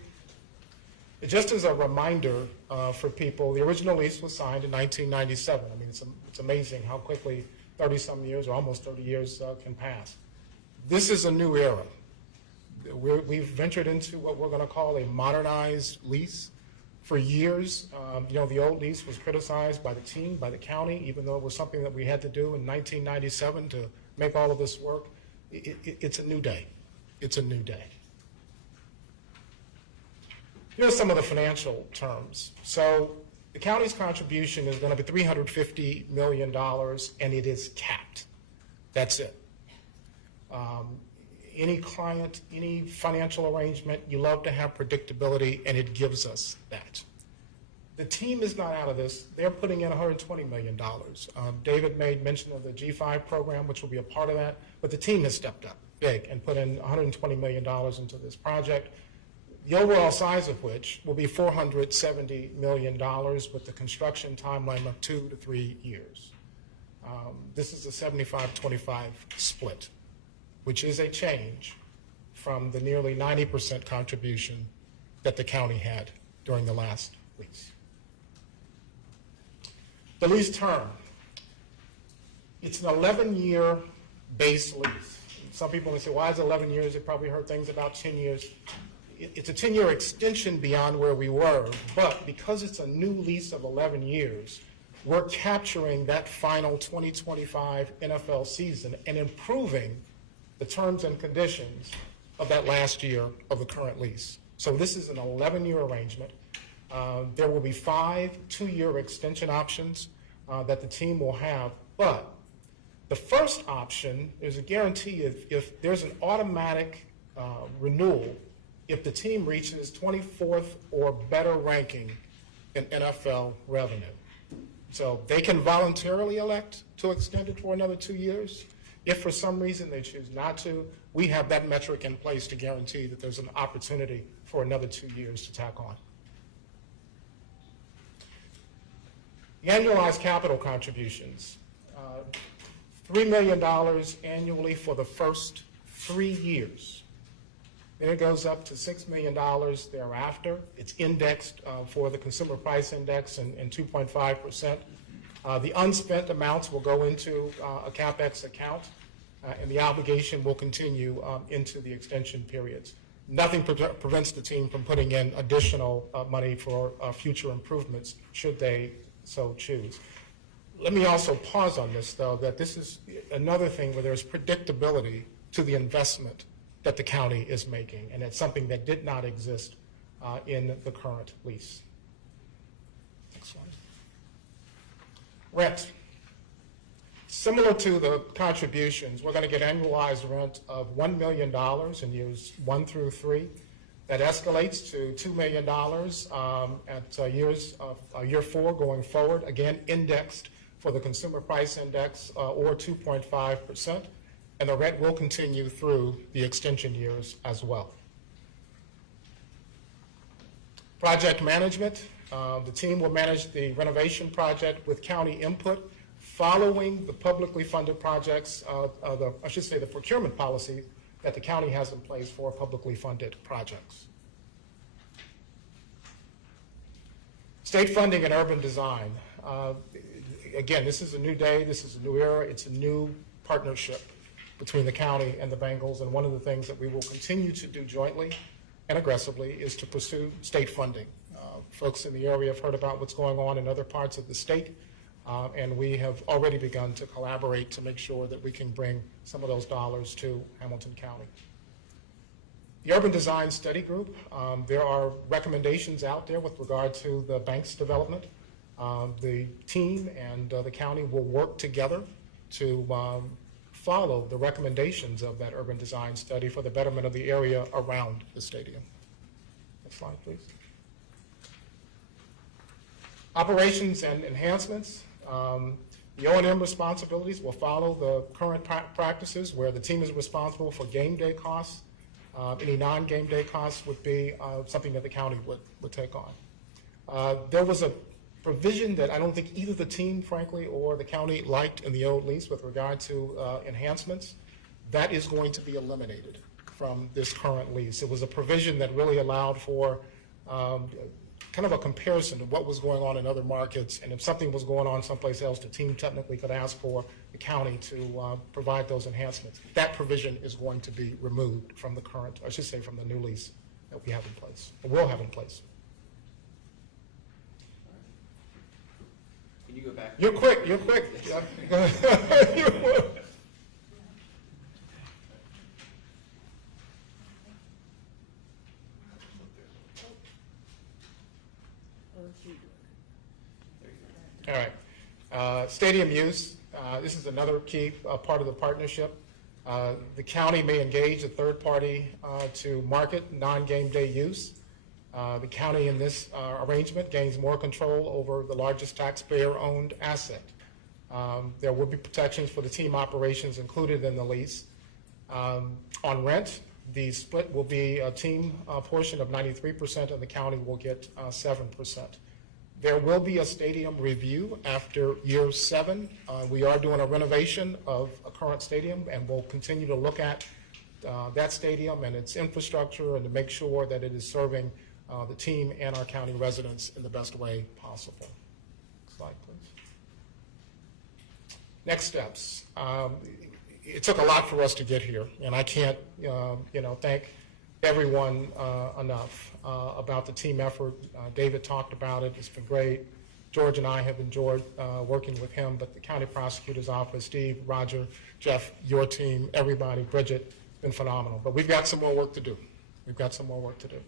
Just as a reminder for people, the original lease was signed in 1997. I mean, it's amazing how quickly 30-some years, or almost 30 years, can pass. This is a new era. We've ventured into what we're going to call a modernized lease. For years, the old lease was criticized by the team, by the county, even though it was something that we had to do in 1997 to make all of this work. It's a new day. It's a new day. Here are some of the financial terms. So the county's contribution is going to be $350 million, and it is capped. That's it. Any client, any financial arrangement, you love to have predictability, and it gives us that. The team is not out of this. They're putting in $120 million. David made mention of the G5 program, which will be a part of that, but the team has stepped up big and put in $120 million into this project, the overall size of which will be $470 million with the construction timeline of 2 to 3 years. This is a 75-25 split, which is a change from the nearly 90% contribution that the county had during the last lease. The lease term, it's an 11-year base lease. Some people may say, why is it 11 years? They probably heard things about 10 years. It's a 10-year extension beyond where we were, but because it's a new lease of 11 years, we're capturing that final 2025 NFL season and improving the terms and conditions of that last year of the current lease. So this is an 11-year arrangement. There will be 5 2-year extension options that the team will have, but the first option is a guarantee if there's an automatic renewal if the team reaches 24th or better ranking in NFL revenue. So they can voluntarily elect to extend it for another 2 years. If for some reason they choose not to, we have that metric in place to guarantee that there's an opportunity for another 2 years to tack on. The annualized capital contributions, $3 million annually for the first 3 years. Then it goes up to $6 million thereafter. It's indexed for the Consumer Price Index and 2.5%. The unspent amounts will go into a CapEx account, and the obligation will continue into the extension periods. Nothing prevents the team from putting in additional money for future improvements should they so choose. Let me also pause on this, though, that this is another thing where there's predictability to the investment that the county is making, and it's something that did not exist in the current lease. Next slide. Rent. Similar to the contributions, we're going to get annualized rent of $1 million in years 1 through 3. That escalates to $2 million at year 4 going forward, again indexed for the Consumer Price Index or 2.5%, and the rent will continue through the extension years as well. Project management, the team will manage the renovation project with county input following the publicly funded projects, the procurement policy that the county has in place for publicly funded projects. State funding and urban design. Again, this is a new day, this is a new era, it's a new partnership between the county and the Bengals, and one of the things that we will continue to do jointly and aggressively is to pursue state funding. Folks in the area have heard about what's going on in other parts of the state, and we have already begun to collaborate to make sure that we can bring some of those dollars to Hamilton County. The Urban Design Study Group, there are recommendations out there with regard to the bank's development. The team and the county will work together to follow the recommendations of that urban design study for the betterment of the area around the stadium. Next slide, please. Operations and enhancements. The O&M responsibilities will follow the current practices where the team is responsible for game day costs. Any non-game day costs would be something that the county would take on. There was a provision that I don't think either the team, frankly, or the county liked in the old lease with regard to enhancements, that is going to be eliminated from this current lease. It was a provision that really allowed for kind of a comparison of what was going on in other markets, and if something was going on someplace else, the team technically could ask for the county to provide those enhancements. That provision is going to be removed from the current, I should say from the new lease that we have in place, or will have in place. Can you go back? You're quick, you're quick. You're quick. All right. Stadium use. This is another key part of the partnership. The county may engage a third party to market non-game day use. The county in this arrangement gains more control over the largest taxpayer-owned asset. There will be protections for the team operations included in the lease. On rent, the split will be a team portion of 93% and the county will get 7%. There will be a stadium review after year 7. We are doing a renovation of a current stadium, and we'll continue to look at that stadium and its infrastructure and to make sure that it is serving the team and our county residents in the best way possible. Next slide, please. Next steps. It took a lot for us to get here, and I can't thank everyone enough about the team effort. David talked about it. It's been great. George and I have enjoyed working with him, but the county prosecutor's office, Steve, Roger, Jeff, your team, everybody, Bridget, it's been phenomenal. But we've got some more work to do. We've got some more work to do.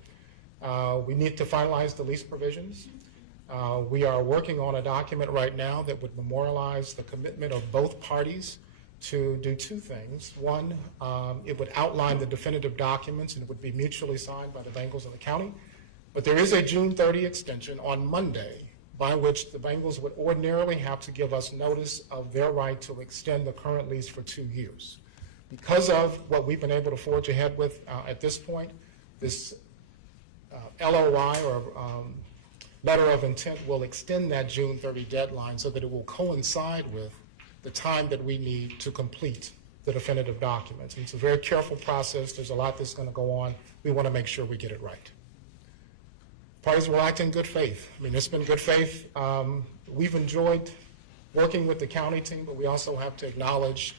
We need to finalize the lease provisions. We are working on a document right now that would memorialize the commitment of both parties to do 2 things. One, it would outline the definitive documents and it would be mutually signed by the Bengals and the county. But there is a June 30 extension on Monday by which the Bengals would ordinarily have to give us notice of their right to extend the current lease for 2 years. Because of what we've been able to forge ahead with at this point, this LOI or letter of intent will extend that June 30 deadline so that it will coincide with the time that we need to complete the definitive documents. And it's a very careful process. There's a lot that's going to go on. We want to make sure we get it right. Parties will act in good faith. I mean, it's been good faith. We've enjoyed working with the county team, but we also have to acknowledge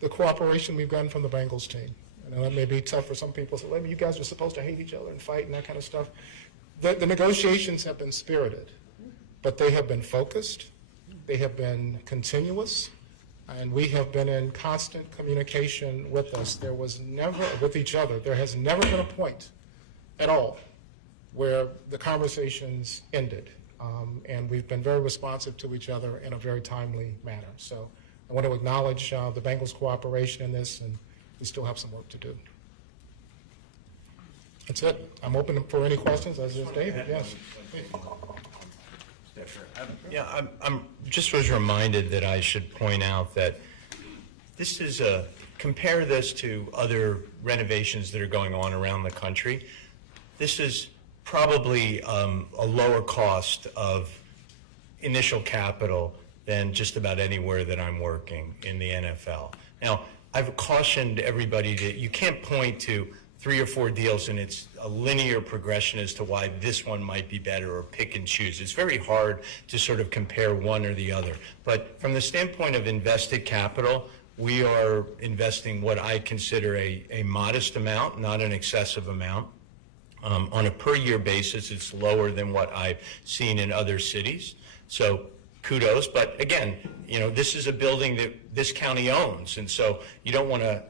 the cooperation we've gotten from the Bengals team. I know that may be tough for some people. So, you guys are supposed to hate each other and fight and that kind of stuff. The negotiations have been spirited, but they have been focused. They have been continuous, and we have been in constant communication with us. There was never, with each other, there has never been a point at all where the conversations ended. And we've been very responsive to each other in a very timely manner. So I want to acknowledge the Bengals' cooperation in this, and we still have some work to do. That's it. I'm open for any questions, as is David. Yes. Yeah, I'm just was reminded that I should point out that this is compare this to other renovations that are going on around the country. This is probably a lower cost of initial capital than just about anywhere that I'm working in the NFL. Now, I've cautioned everybody that you can't point to 3 or 4 deals and it's a linear progression as to why this one might be better or pick and choose. It's very hard to sort of compare one or the other. But from the standpoint of invested capital, we are investing what I consider a modest amount, not an excessive amount. On a per year basis, it's lower than what I've seen in other cities. So kudos, but again, this is a building that this county owns, and so you don't want to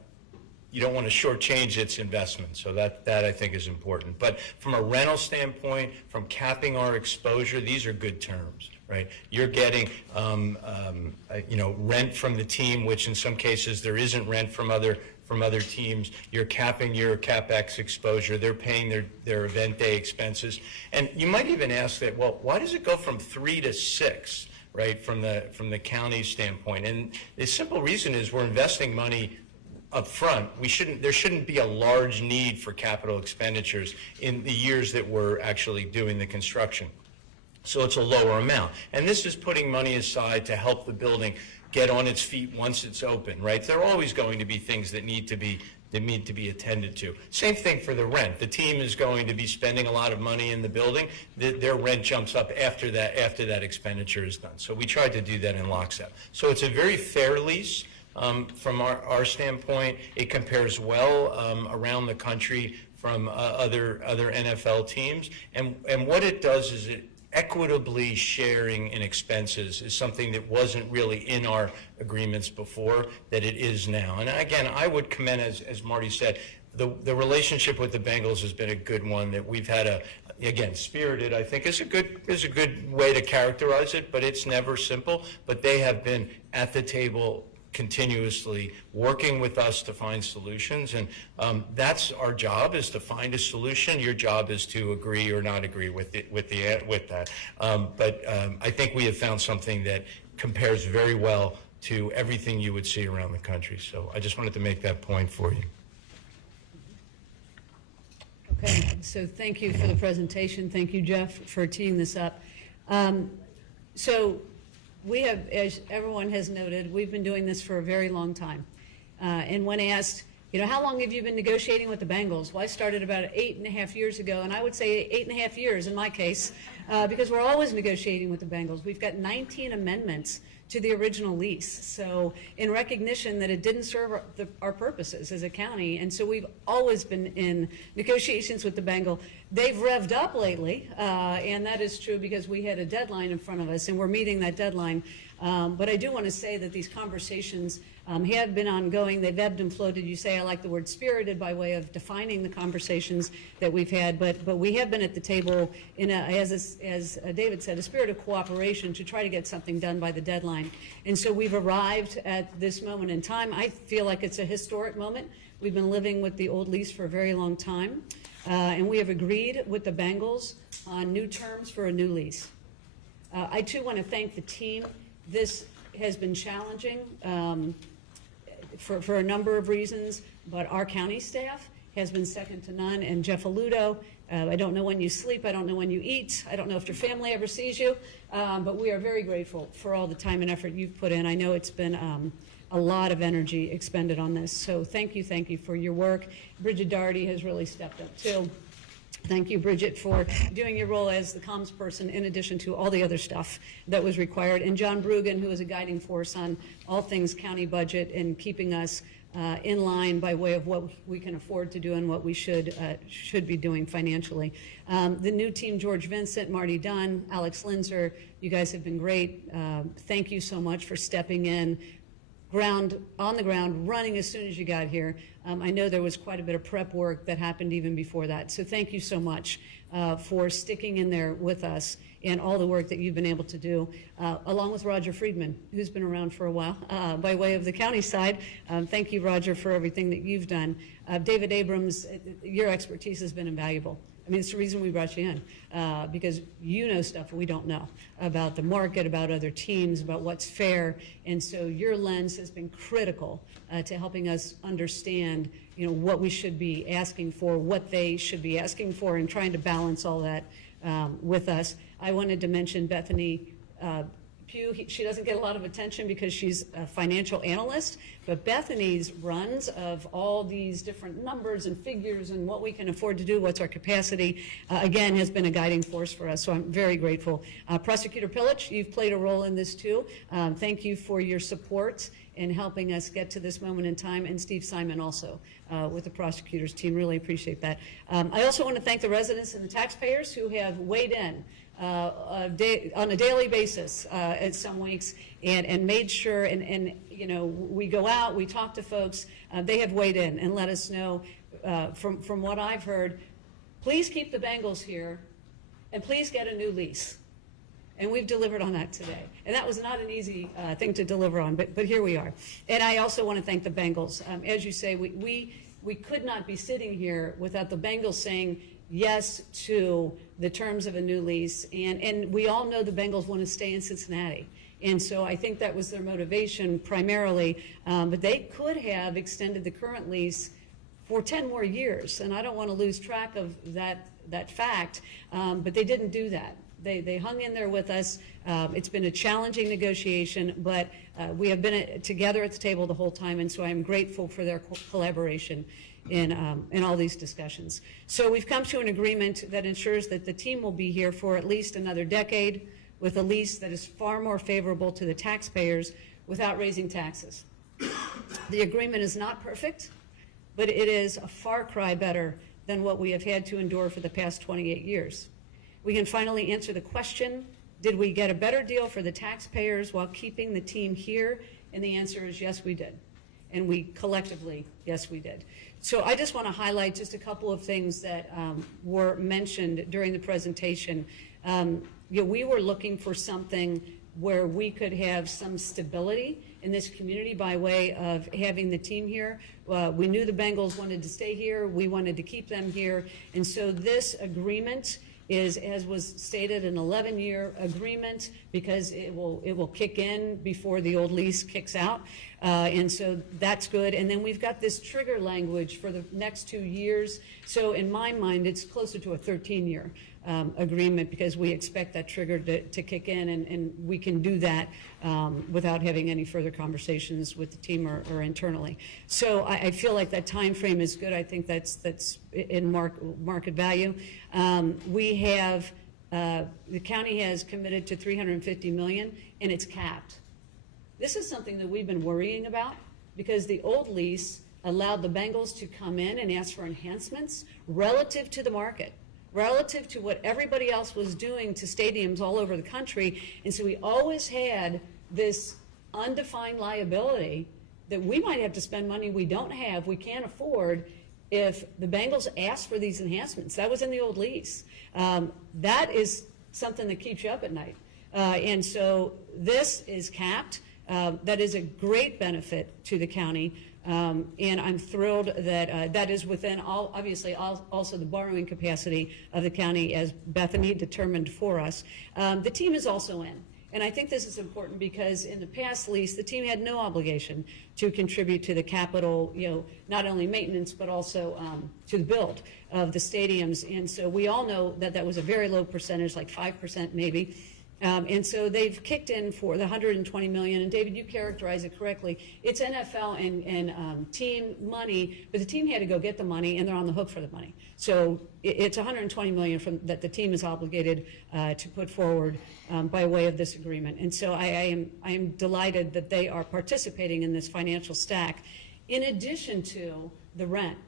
shortchange its investment. So that I think is important. But from a rental standpoint, from capping our exposure, these are good terms, right? You're getting rent from the team, which in some cases there isn't rent from other teams. You're capping your CapEx exposure. They're paying their event day expenses. And you might even ask that, well, why does it go from 3 to 6, right, from the county standpoint? And the simple reason is we're investing money up front. There shouldn't be a large need for capital expenditures in the years that we're actually doing the construction. So it's a lower amount. And this is putting money aside to help the building get on its feet once it's open, right? There are always going to be things that need to be attended to. Same thing for the rent. The team is going to be spending a lot of money in the building. Their rent jumps up after that expenditure is done. So we tried to do that in lockstep. So it's a very fair lease. From our standpoint, it compares well around the country from other NFL teams. And what it does is it equitably sharing in expenses is something that wasn't really in our agreements before, that it is now. And again, I would commend, as Marty said, the relationship with the Bengals has been a good one, that we've had again, spirited, I think, is a good way to characterize it, but it's never simple. But they have been at the table continuously working with us to find solutions, and that's our job, is to find a solution. Your job is to agree or not agree with that. But I think we have found something that compares very well to everything you would see around the country. So I just wanted to make that point for you. Okay, so thank you for the presentation. Thank you, Jeff, for teeing this up. So we have, as everyone has noted, we've been doing this for a very long time. And when asked, how long have you been negotiating with the Bengals? Well, I started about 8.5 years ago, and I would say 8.5 years in my case, because we're always negotiating with the Bengals. We've got 19 amendments to the original lease. So in recognition that it didn't serve our purposes as a county, and so we've always been in negotiations with the Bengal. They've revved up lately, and that is true because we had a deadline in front of us, and we're meeting that deadline. But I do want to say that these conversations have been ongoing. They've ebbed and flowed. You say I like the word spirited by way of defining the conversations that we've had, but we have been at the table in as David said, a spirit of cooperation to try to get something done by the deadline. And so we've arrived at this moment in time. I feel like it's a historic moment. We've been living with the old lease for a very long time, and we have agreed with the Bengals on new terms for a new lease. I too want to thank the team. This has been challenging for a number of reasons, but our county staff has been second to none. And Jeff Aludo, I don't know when you sleep, I don't know when you eat, I don't know if your family ever sees you, but we are very grateful for all the time and effort you've put in. I know it's been a lot of energy expended on this, so thank you for your work. Bridget Doherty has really stepped up too. Thank you, Bridget, for doing your role as the comms person in addition to all the other stuff that was required. And John Brugan, who is a guiding force on all things county budget and keeping us in line by way of what we can afford to do and what we should be doing financially. The new team, George Vincent, Marty Dunn, Alex Linzer, you guys have been great. Thank you so much for stepping in. On the ground, running as soon as you got here. I know there was quite a bit of prep work that happened even before that. So thank you so much for sticking in there with us and all the work that you've been able to do, along with Roger Friedman, who's been around for a while, by way of the county side. Thank you, Roger, for everything that you've done. David Abrams, your expertise has been invaluable. I mean, it's the reason we brought you in, because you know stuff we don't know about the market, about other teams, about what's fair. And so your lens has been critical to helping us understand, what we should be asking for, what they should be asking for, and trying to balance all that with us. I wanted to mention Bethany Pugh. She doesn't get a lot of attention because she's a financial analyst, but Bethany's runs of all these different numbers and figures and what we can afford to do, what's our capacity, again, has been a guiding force for us, so I'm very grateful. Prosecutor Pillage, you've played a role in this too. Thank you for your support in helping us get to this moment in time, and Steve Simon also with the prosecutors team. Really appreciate that. I also want to thank the residents and the taxpayers who have weighed in on a daily basis at some weeks and made sure, and we go out, we talk to folks, they have weighed in and let us know from what I've heard, please keep the Bengals here and please get a new lease. And we've delivered on that today. And that was not an easy thing to deliver on, but here we are. And I also want to thank the Bengals. As you say, we could not be sitting here without the Bengals saying yes to the terms of a new lease. And we all know the Bengals want to stay in Cincinnati. And so I think that was their motivation primarily. But they could have extended the current lease for 10 more years. And I don't want to lose track of that that fact, but they didn't do that. They hung in there with us. It's been a challenging negotiation, but we have been together at the table the whole time, and so I'm grateful for their collaboration in all these discussions. So we've come to an agreement that ensures that the team will be here for at least another decade with a lease that is far more favorable to the taxpayers without raising taxes. The agreement is not perfect, but it is a far cry better than what we have had to endure for the past 28 years. We can finally answer the question, did we get a better deal for the taxpayers while keeping the team here? And the answer is yes, we did. And we collectively, yes, we did. So I just want to highlight just a couple of things that were mentioned during the presentation. We were looking for something where we could have some stability in this community by way of having the team here. We knew the Bengals wanted to stay here. We wanted to keep them here. And so this agreement is, as was stated, an 11-year agreement because it will kick in before the old lease kicks out. And so that's good. And then we've got this trigger language for the next 2 years. So in my mind, it's closer to a 13-year agreement because we expect that trigger to kick in, and we can do that without having any further conversations with the team or internally. So I feel like that time frame is good. I think that's in market value. We have the county has committed to $350 million, and it's capped. This is something that we've been worrying about because the old lease allowed the Bengals to come in and ask for enhancements relative to the market, relative to what everybody else was doing to stadiums all over the country. And so we always had this undefined liability that we might have to spend money we don't have, we can't afford, if the Bengals asked for these enhancements. That was in the old lease. That is something that keeps you up at night. And so this is capped. That is a great benefit to the county. And I'm thrilled that that is within also the borrowing capacity of the county as Bethany determined for us. The team is also in. And I think this is important because in the past lease, the team had no obligation to contribute to the capital, not only maintenance, but also to the build of the stadiums. And so we all know that that was a very low percentage, like 5% maybe. And so they've kicked in for the $120 million. And David, you characterize it correctly. It's NFL and team money, but the team had to go get the money, and they're on the hook for the money. So it's $120 million that the team is obligated to put forward by way of this agreement. And so I am delighted that they are participating in this financial stack, in addition to the rent.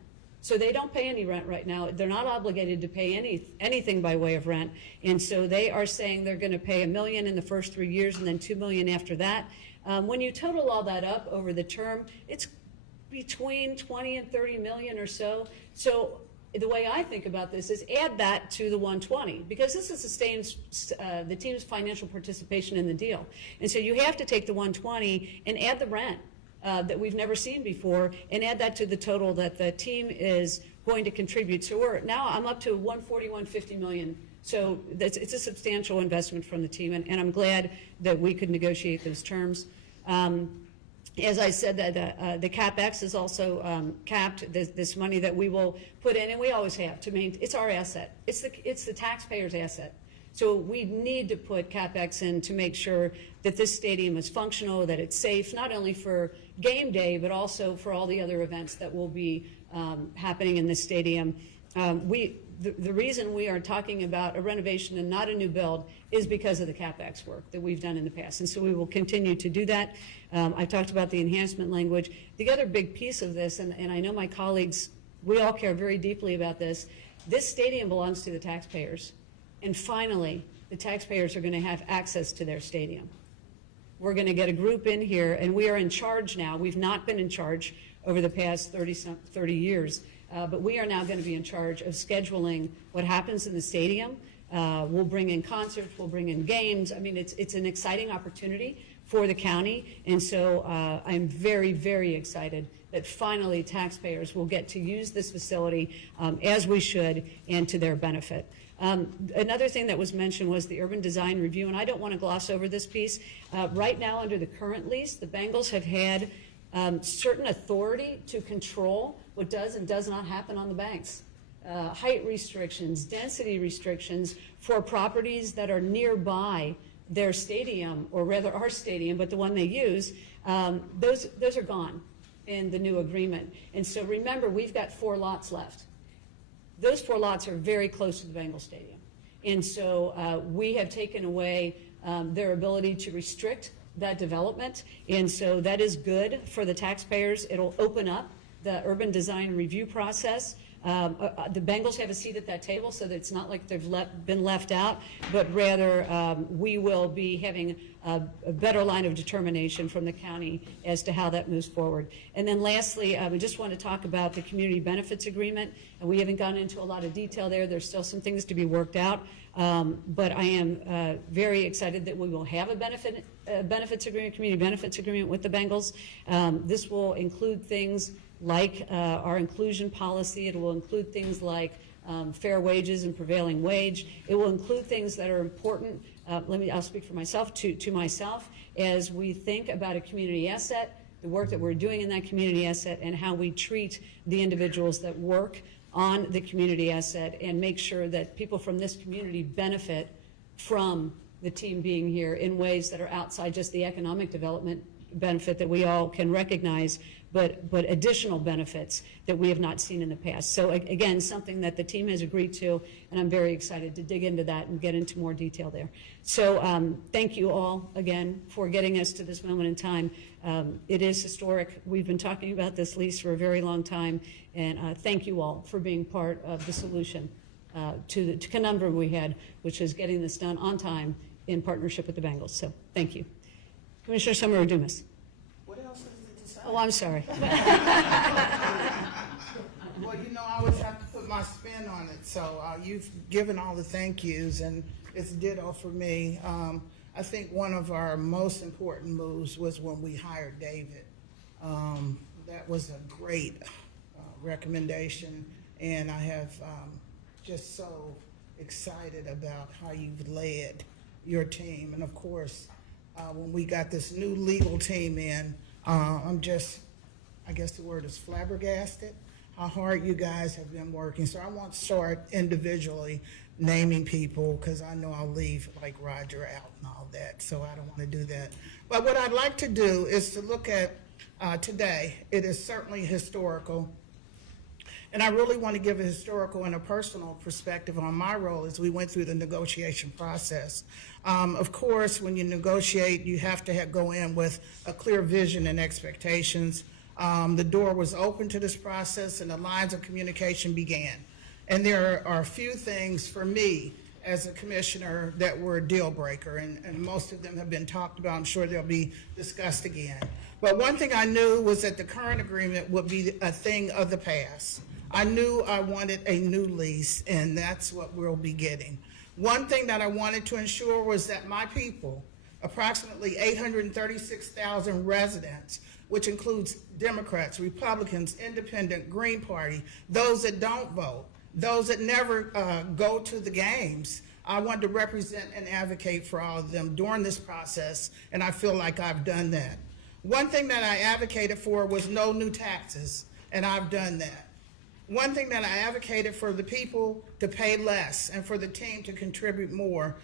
So they don't pay any rent right now. They're not obligated to pay anything by way of rent. And so they are saying they're going to pay $1 million in the first 3 years and then $2 million after that. When you total all that up over the term, it's between 20 and 30 million or so. So the way I think about this is add that to the 120, because this is the team's financial participation in the deal. And so you have to take the 120 and add the rent that we've never seen before, and add that to the total that the team is going to contribute. So I'm up to 150 million. So it's a substantial investment from the team, and I'm glad that we could negotiate those terms. As I said, that the CapEx is also capped. This money that we will put in, and we always have to maintain. It's our asset. It's the taxpayers' asset. So we need to put CapEx in to make sure that this stadium is functional, that it's safe, not only for game day, but also for all the other events that will be happening in this stadium. The reason we are talking about a renovation and not a new build is because of the CapEx work that we've done in the past. And so we will continue to do that. I talked about the enhancement language. The other big piece of this, and I know my colleagues, we all care very deeply about this, this stadium belongs to the taxpayers. And finally, the taxpayers are going to have access to their stadium. We're going to get a group in here, and we are in charge now. We've not been in charge over the past 30 years, but we are now going to be in charge of scheduling what happens in the stadium. We'll bring in concerts, we'll bring in games. I mean, it's an exciting opportunity for the county, and so I'm very, very excited that finally taxpayers will get to use this facility as we should and to their benefit. Another thing that was mentioned was the urban design review, and I don't want to gloss over this piece. Right now, under the current lease, the Bengals have had certain authority to control what does and does not happen on the banks. height restrictions, density restrictions for properties that are nearby their stadium, or rather our stadium, but the one they use, those are gone in the new agreement. And so remember, we've got 4 lots left. Those 4 lots are very close to the Bengals Stadium. And so we have taken away their ability to restrict that development. And so that is good for the taxpayers. It'll open up the urban design review process. The Bengals have a seat at that table, so that it's not like they've been left out, but rather we will be having a better line of determination from the county as to how that moves forward. And then lastly, we just want to talk about the community benefits agreement. And we haven't gone into a lot of detail there. There's still some things to be worked out. But I am very excited that we will have a benefits agreement, community benefits agreement with the Bengals. This will include things like our inclusion policy. It will include things like fair wages and prevailing wage. It will include things that are important. I'll speak for myself, to myself, as we think about a community asset, the work that we're doing in that community asset, and how we treat the individuals that work on the community asset, and make sure that people from this community benefit from the team being here in ways that are outside just the economic development benefit that we all can recognize, but additional benefits that we have not seen in the past. So again, something that the team has agreed to, and I'm very excited to dig into that and get into more detail there. So thank you all again for getting us to this moment in time. It is historic. We've been talking about this lease for a very long time, and thank you all for being part of the solution to the conundrum we had, which is getting this done on time in partnership with the Bengals. So thank you. Commissioner Summer Dumas. What else is it to say? Oh, I'm sorry. Well, you know, I always have to put my spin on it. So you've given all the thank yous, and it's ditto for me. I think one of our most important moves was when we hired David. That was a great recommendation, and I have just so excited about how you've led your team. And of course, when we got this new legal team in, I'm just, I guess the word is flabbergasted, how hard you guys have been working. So I won't start individually naming people, because I know I'll leave like Roger out and all that, so I don't want to do that. But what I'd like to do is to look at today. It is certainly historical. And I really want to give a historical and a personal perspective on my role as we went through the negotiation process. Of course, when you negotiate, you have to go in with a clear vision and expectations. The door was open to this process, and the lines of communication began. And there are a few things for me as a commissioner that were a deal breaker, and most of them have been talked about. I'm sure they'll be discussed again. But one thing I knew was that the current agreement would be a thing of the past. I knew I wanted a new lease, and that's what we'll be getting. One thing that I wanted to ensure was that my people, approximately 836,000 residents, which includes Democrats, Republicans, Independent, Green Party, those that don't vote, those that never go to the games, I wanted to represent and advocate for all of them during this process, and I feel like I've done that. One thing that I advocated for was no new taxes, and I've done that. One thing that I advocated for the people to pay less and for the team to contribute more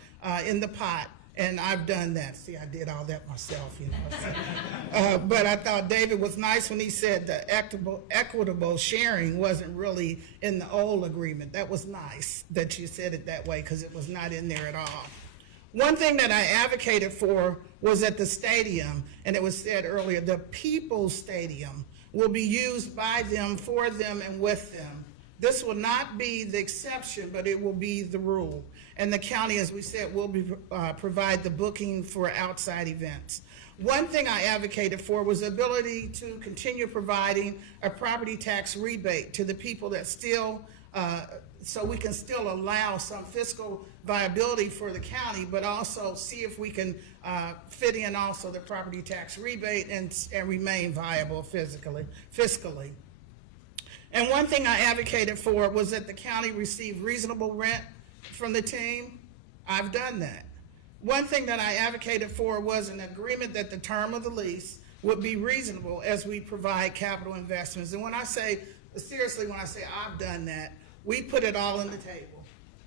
in the pot, and I've done that. See, I did all that myself, you know. But I thought David was nice when he said the equitable sharing wasn't really in the old agreement. That was nice that you said it that way, because it was not in there at all. One thing that I advocated for was at the stadium, and it was said earlier, the People's Stadium will be used by them, for them, and with them. This will not be the exception, but it will be the rule. And the county, as we said, will provide the booking for outside events. One thing I advocated for was the ability to continue providing a property tax rebate to the people that still, so we can still allow some fiscal viability for the county, but also see if we can fit in also the property tax rebate and remain viable fiscally. And one thing I advocated for was that the county receive reasonable rent from the team. I've done that. One thing that I advocated for was an agreement that the term of the lease would be reasonable as we provide capital investments. And when I say, seriously, when I say I've done that, We put it all on the table.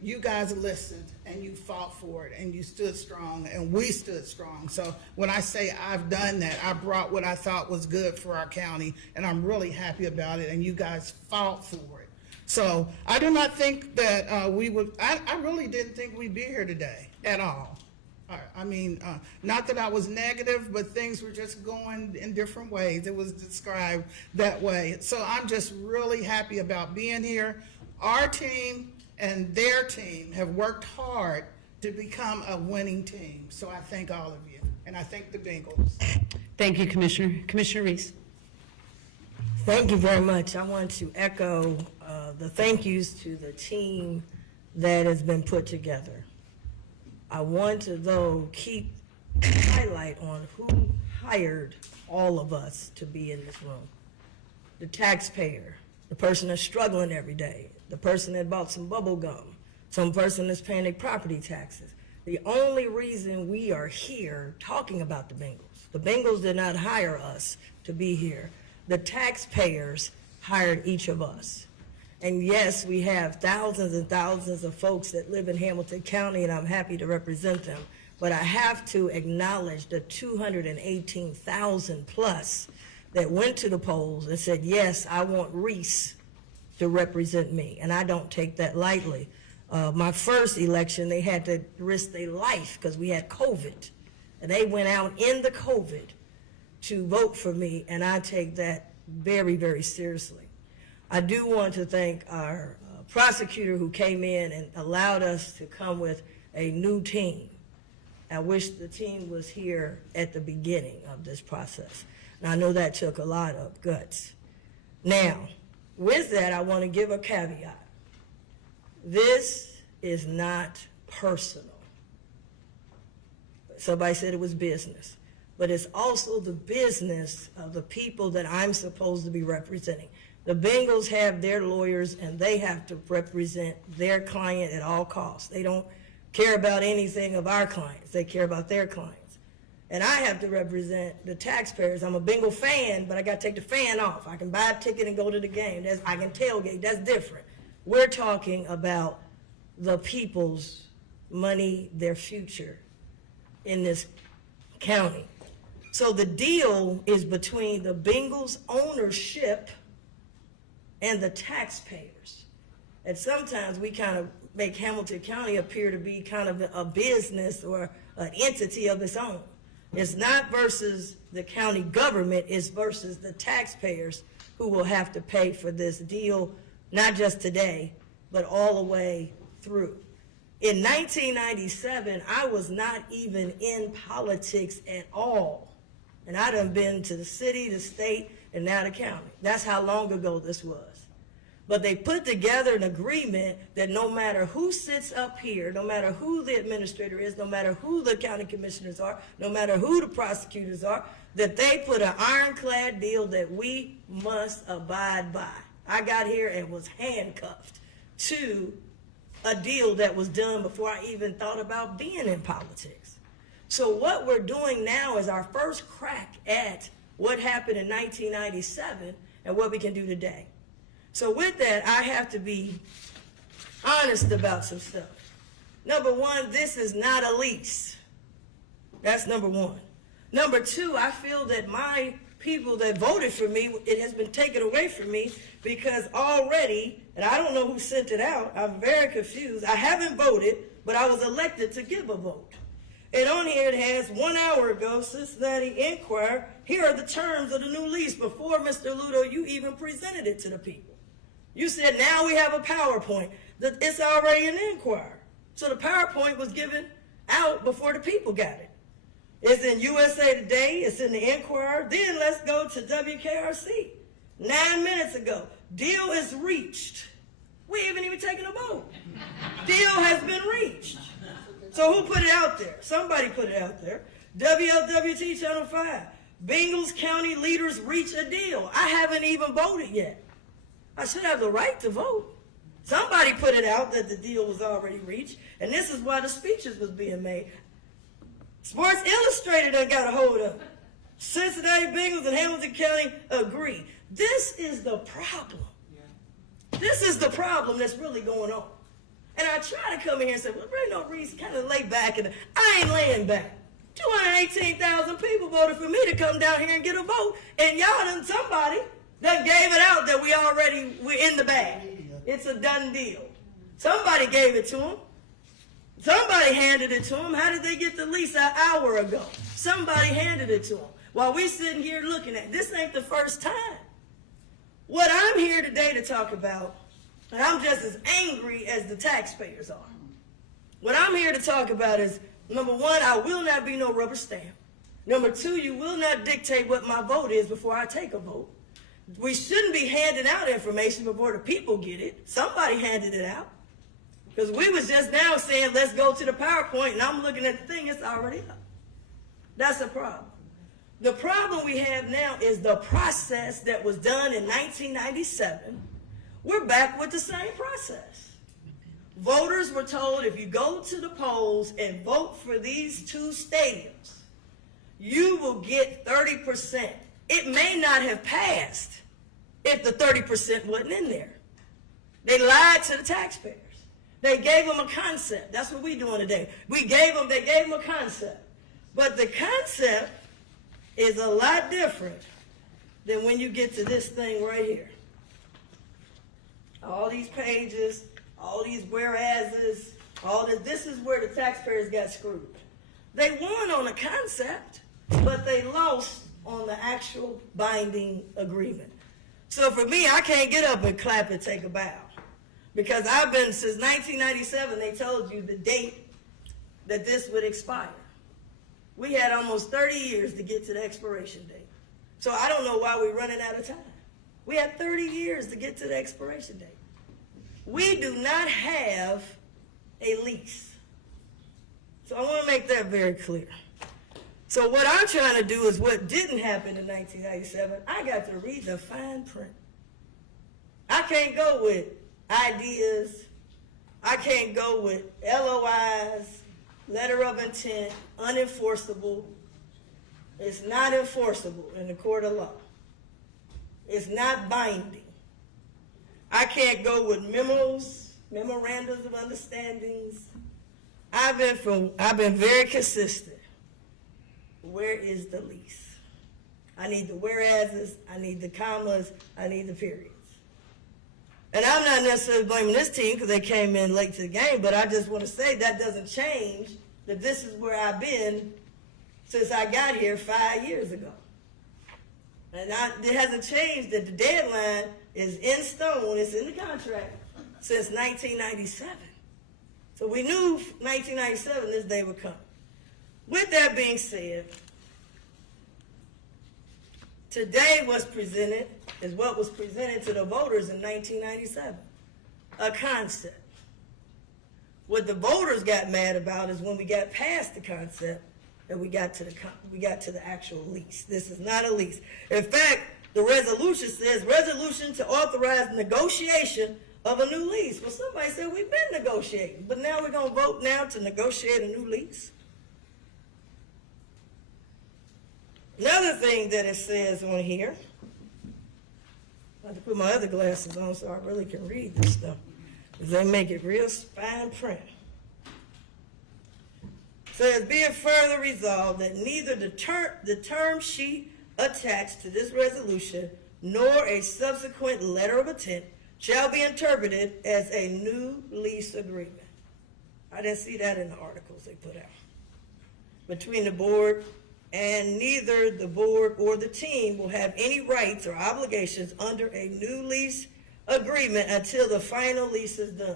You guys listened and you fought for it and you stood strong and we stood strong. So when I say I've done that, I brought what I thought was good for our county and I'm really happy about it and you guys fought for it. So I do not think that I really didn't think we'd be here today at all. I mean, not that I was negative, but things were just going in different ways. It was described that way. So I'm just really happy about being here. Our team and their team have worked hard to become a winning team. So I thank all of you, and I thank the Bengals. Thank you, Commissioner. Commissioner Reese. Thank you very much. I want to echo the thank yous to the team that has been put together. I want to, though, keep a highlight on who hired all of us to be in this room. The taxpayer, the person that's struggling every day, the person that bought some bubble gum, some person that's paying their property taxes. The only reason we are here talking about the Bengals did not hire us to be here. The taxpayers hired each of us. And yes, we have thousands and thousands of folks that live in Hamilton County, and I'm happy to represent them. But I have to acknowledge the 218,000 plus that went to the polls and said, yes, I want Reese to represent me. And I don't take that lightly. My first election, they had to risk their life because we had COVID. And they went out in the COVID to vote for me, and I take that very, very seriously. I do want to thank our prosecutor who came in and allowed us to come with a new team. I wish the team was here at the beginning of this process. And I know that took a lot of guts. Now, with that, I want to give a caveat. This is not personal. Somebody said it was business. But it's also the business of the people that I'm supposed to be representing. The Bengals have their lawyers, and they have to represent their client at all costs. They don't care about anything of our clients. They care about their clients. And I have to represent the taxpayers. I'm a Bengal fan, but I got to take the fan off. I can buy a ticket and go to the game. I can tailgate. That's different. We're talking about the people's money, their future in this county. So the deal is between the Bengals ownership and the taxpayers. And sometimes we kind of make Hamilton County appear to be kind of a business or an entity of its own. It's not versus the county government, it's versus the taxpayers who will have to pay for this deal, not just today, but all the way through. In 1997, I was not even in politics at all. And I done been to the city, the state, and now the county. That's how long ago this was. But they put together an agreement that no matter who sits up here, no matter who the administrator is, no matter who the county commissioners are, no matter who the prosecutors are, that they put an ironclad deal that we must abide by. I got here and was handcuffed to a deal that was done before I even thought about being in politics. So what we're doing now is our first crack at what happened in 1997 and what we can do today. So with that, I have to be honest about some stuff. Number one, this is not a lease. That's number one. Number two, I feel that my people that voted for me, it has been taken away from me because already, and I don't know who sent it out, I'm very confused. I haven't voted, but I was elected to give a vote. And on here it has 1 hour ago, Cincinnati Enquirer, here are the terms of the new lease. Before, Mr. Ludo, you even presented it to the people. You said, now we have a PowerPoint. It's already an Enquirer. So the PowerPoint was given out before the people got it. It's in USA Today, it's in the Enquirer. Then let's go to WKRC. 9 minutes ago, deal is reached. We haven't even taken a vote. Deal has been reached. So who put it out there? Somebody put it out there. WLWT Channel 5. Bengals County leaders reach a deal. I haven't even voted yet. I should have the right to vote. Somebody put it out that the deal was already reached, and this is why the speeches was being made. Sports Illustrated done got a hold of it. Cincinnati Bengals and Hamilton County agree. This is the problem. This is the problem that's really going on. And I try to come in here and say, well, there's no reason, kind of lay back. And I ain't laying back. 218,000 people voted for me to come down here and get a vote. And y'all done, somebody that gave it out that we're in the bag. It's a done deal. Somebody gave it to them. Somebody handed it to them. How did they get the lease an hour ago? Somebody handed it to them. While we sitting here looking at it. This ain't the first time. What I'm here today to talk about, and I'm just as angry as the taxpayers are. What I'm here to talk about is, number one, I will not be no rubber stamp. Number two, you will not dictate what my vote is before I take a vote. We shouldn't be handing out information before the people get it. Somebody handed it out. Because we was just now saying, let's go to the PowerPoint, and I'm looking at the thing, it's already up. That's a problem. The problem we have now is the process that was done in 1997. We're back with the same process. Voters were told if you go to the polls and vote for these two stadiums, you will get 30%. It may not have passed if the 30% wasn't in there. They lied to the taxpayers. They gave them a concept. That's what we're doing today. They gave them a concept. But the concept is a lot different than when you get to this thing right here. All these pages, all these whereases, all this. This is where the taxpayers got screwed. They won on a concept, but they lost on the actual binding agreement. So for me, I can't get up and clap and take a bow. Because I've been, since 1997, they told you the date that this would expire. We had almost 30 years to get to the expiration date. So I don't know why we're running out of time. We had 30 years to get to the expiration date. We do not have a lease. So I want to make that very clear. So what I'm trying to do is what didn't happen in 1997. I got to read the fine print. I can't go with ideas. I can't go with LOIs, letter of intent, unenforceable. It's not enforceable in the court of law. It's not binding. I can't go with memos, memorandums of understandings. I've been very consistent. Where is the lease? I need the whereases, I need the commas, I need the periods. And I'm not necessarily blaming this team because they came in late to the game, but I just want to say that doesn't change that this is where I've been since I got here 5 years ago. And it hasn't changed that the deadline is in stone, it's in the contract, since 1997. So we knew 1997 this day would come. With that being said, today what's presented is what was presented to the voters in 1997, a concept. What the voters got mad about is when we got past the concept and we got to the actual lease. This is not a lease. In fact, the resolution says resolution to authorize negotiation of a new lease. Well, somebody said we've been negotiating, but now we're going to vote now to negotiate a new lease. Another thing that it says on here, I have to put my other glasses on so I really can read this stuff, is they make it real fine print. Says, be it further resolved that neither the term sheet attached to this resolution nor a subsequent letter of intent shall be interpreted as a new lease agreement. I didn't see that in the articles they put out. Between the board, and neither the board or the team will have any rights or obligations under a new lease agreement until the final lease is done.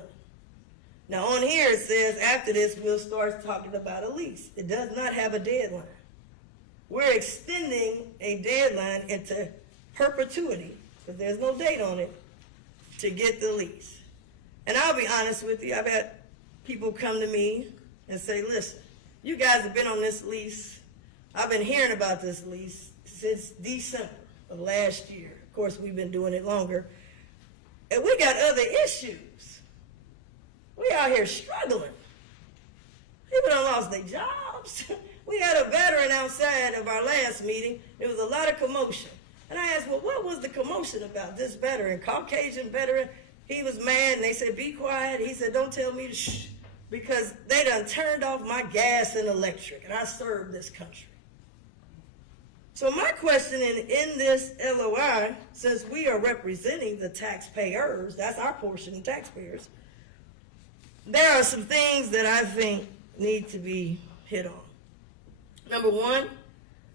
Now on here it says after this we'll start talking about a lease. It does not have a deadline. We're extending a deadline into perpetuity, because there's no date on it, to get the lease. And I'll be honest with you, I've had people come to me and say, listen, you guys have been on this lease. I've been hearing about this lease since December of last year. Of course, we've been doing it longer. And we got other issues. We out here struggling. People done lost their jobs. We had a veteran outside of our last meeting. There was a lot of commotion. And I asked, well, what was the commotion about? This veteran, Caucasian veteran, he was mad and they said, be quiet. He said, don't tell me to shh, because they done turned off my gas and electric, and I serve this country. So my question in this LOI, since we are representing the taxpayers, that's our portion of taxpayers, there are some things that I think need to be hit on. Number one,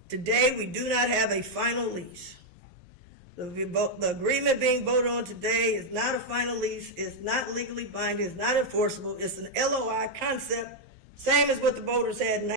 today we do not have a final lease. The agreement being voted on today is not a final lease, it's not legally binding, it's not enforceable, it's an LOI concept, same as what the voters had in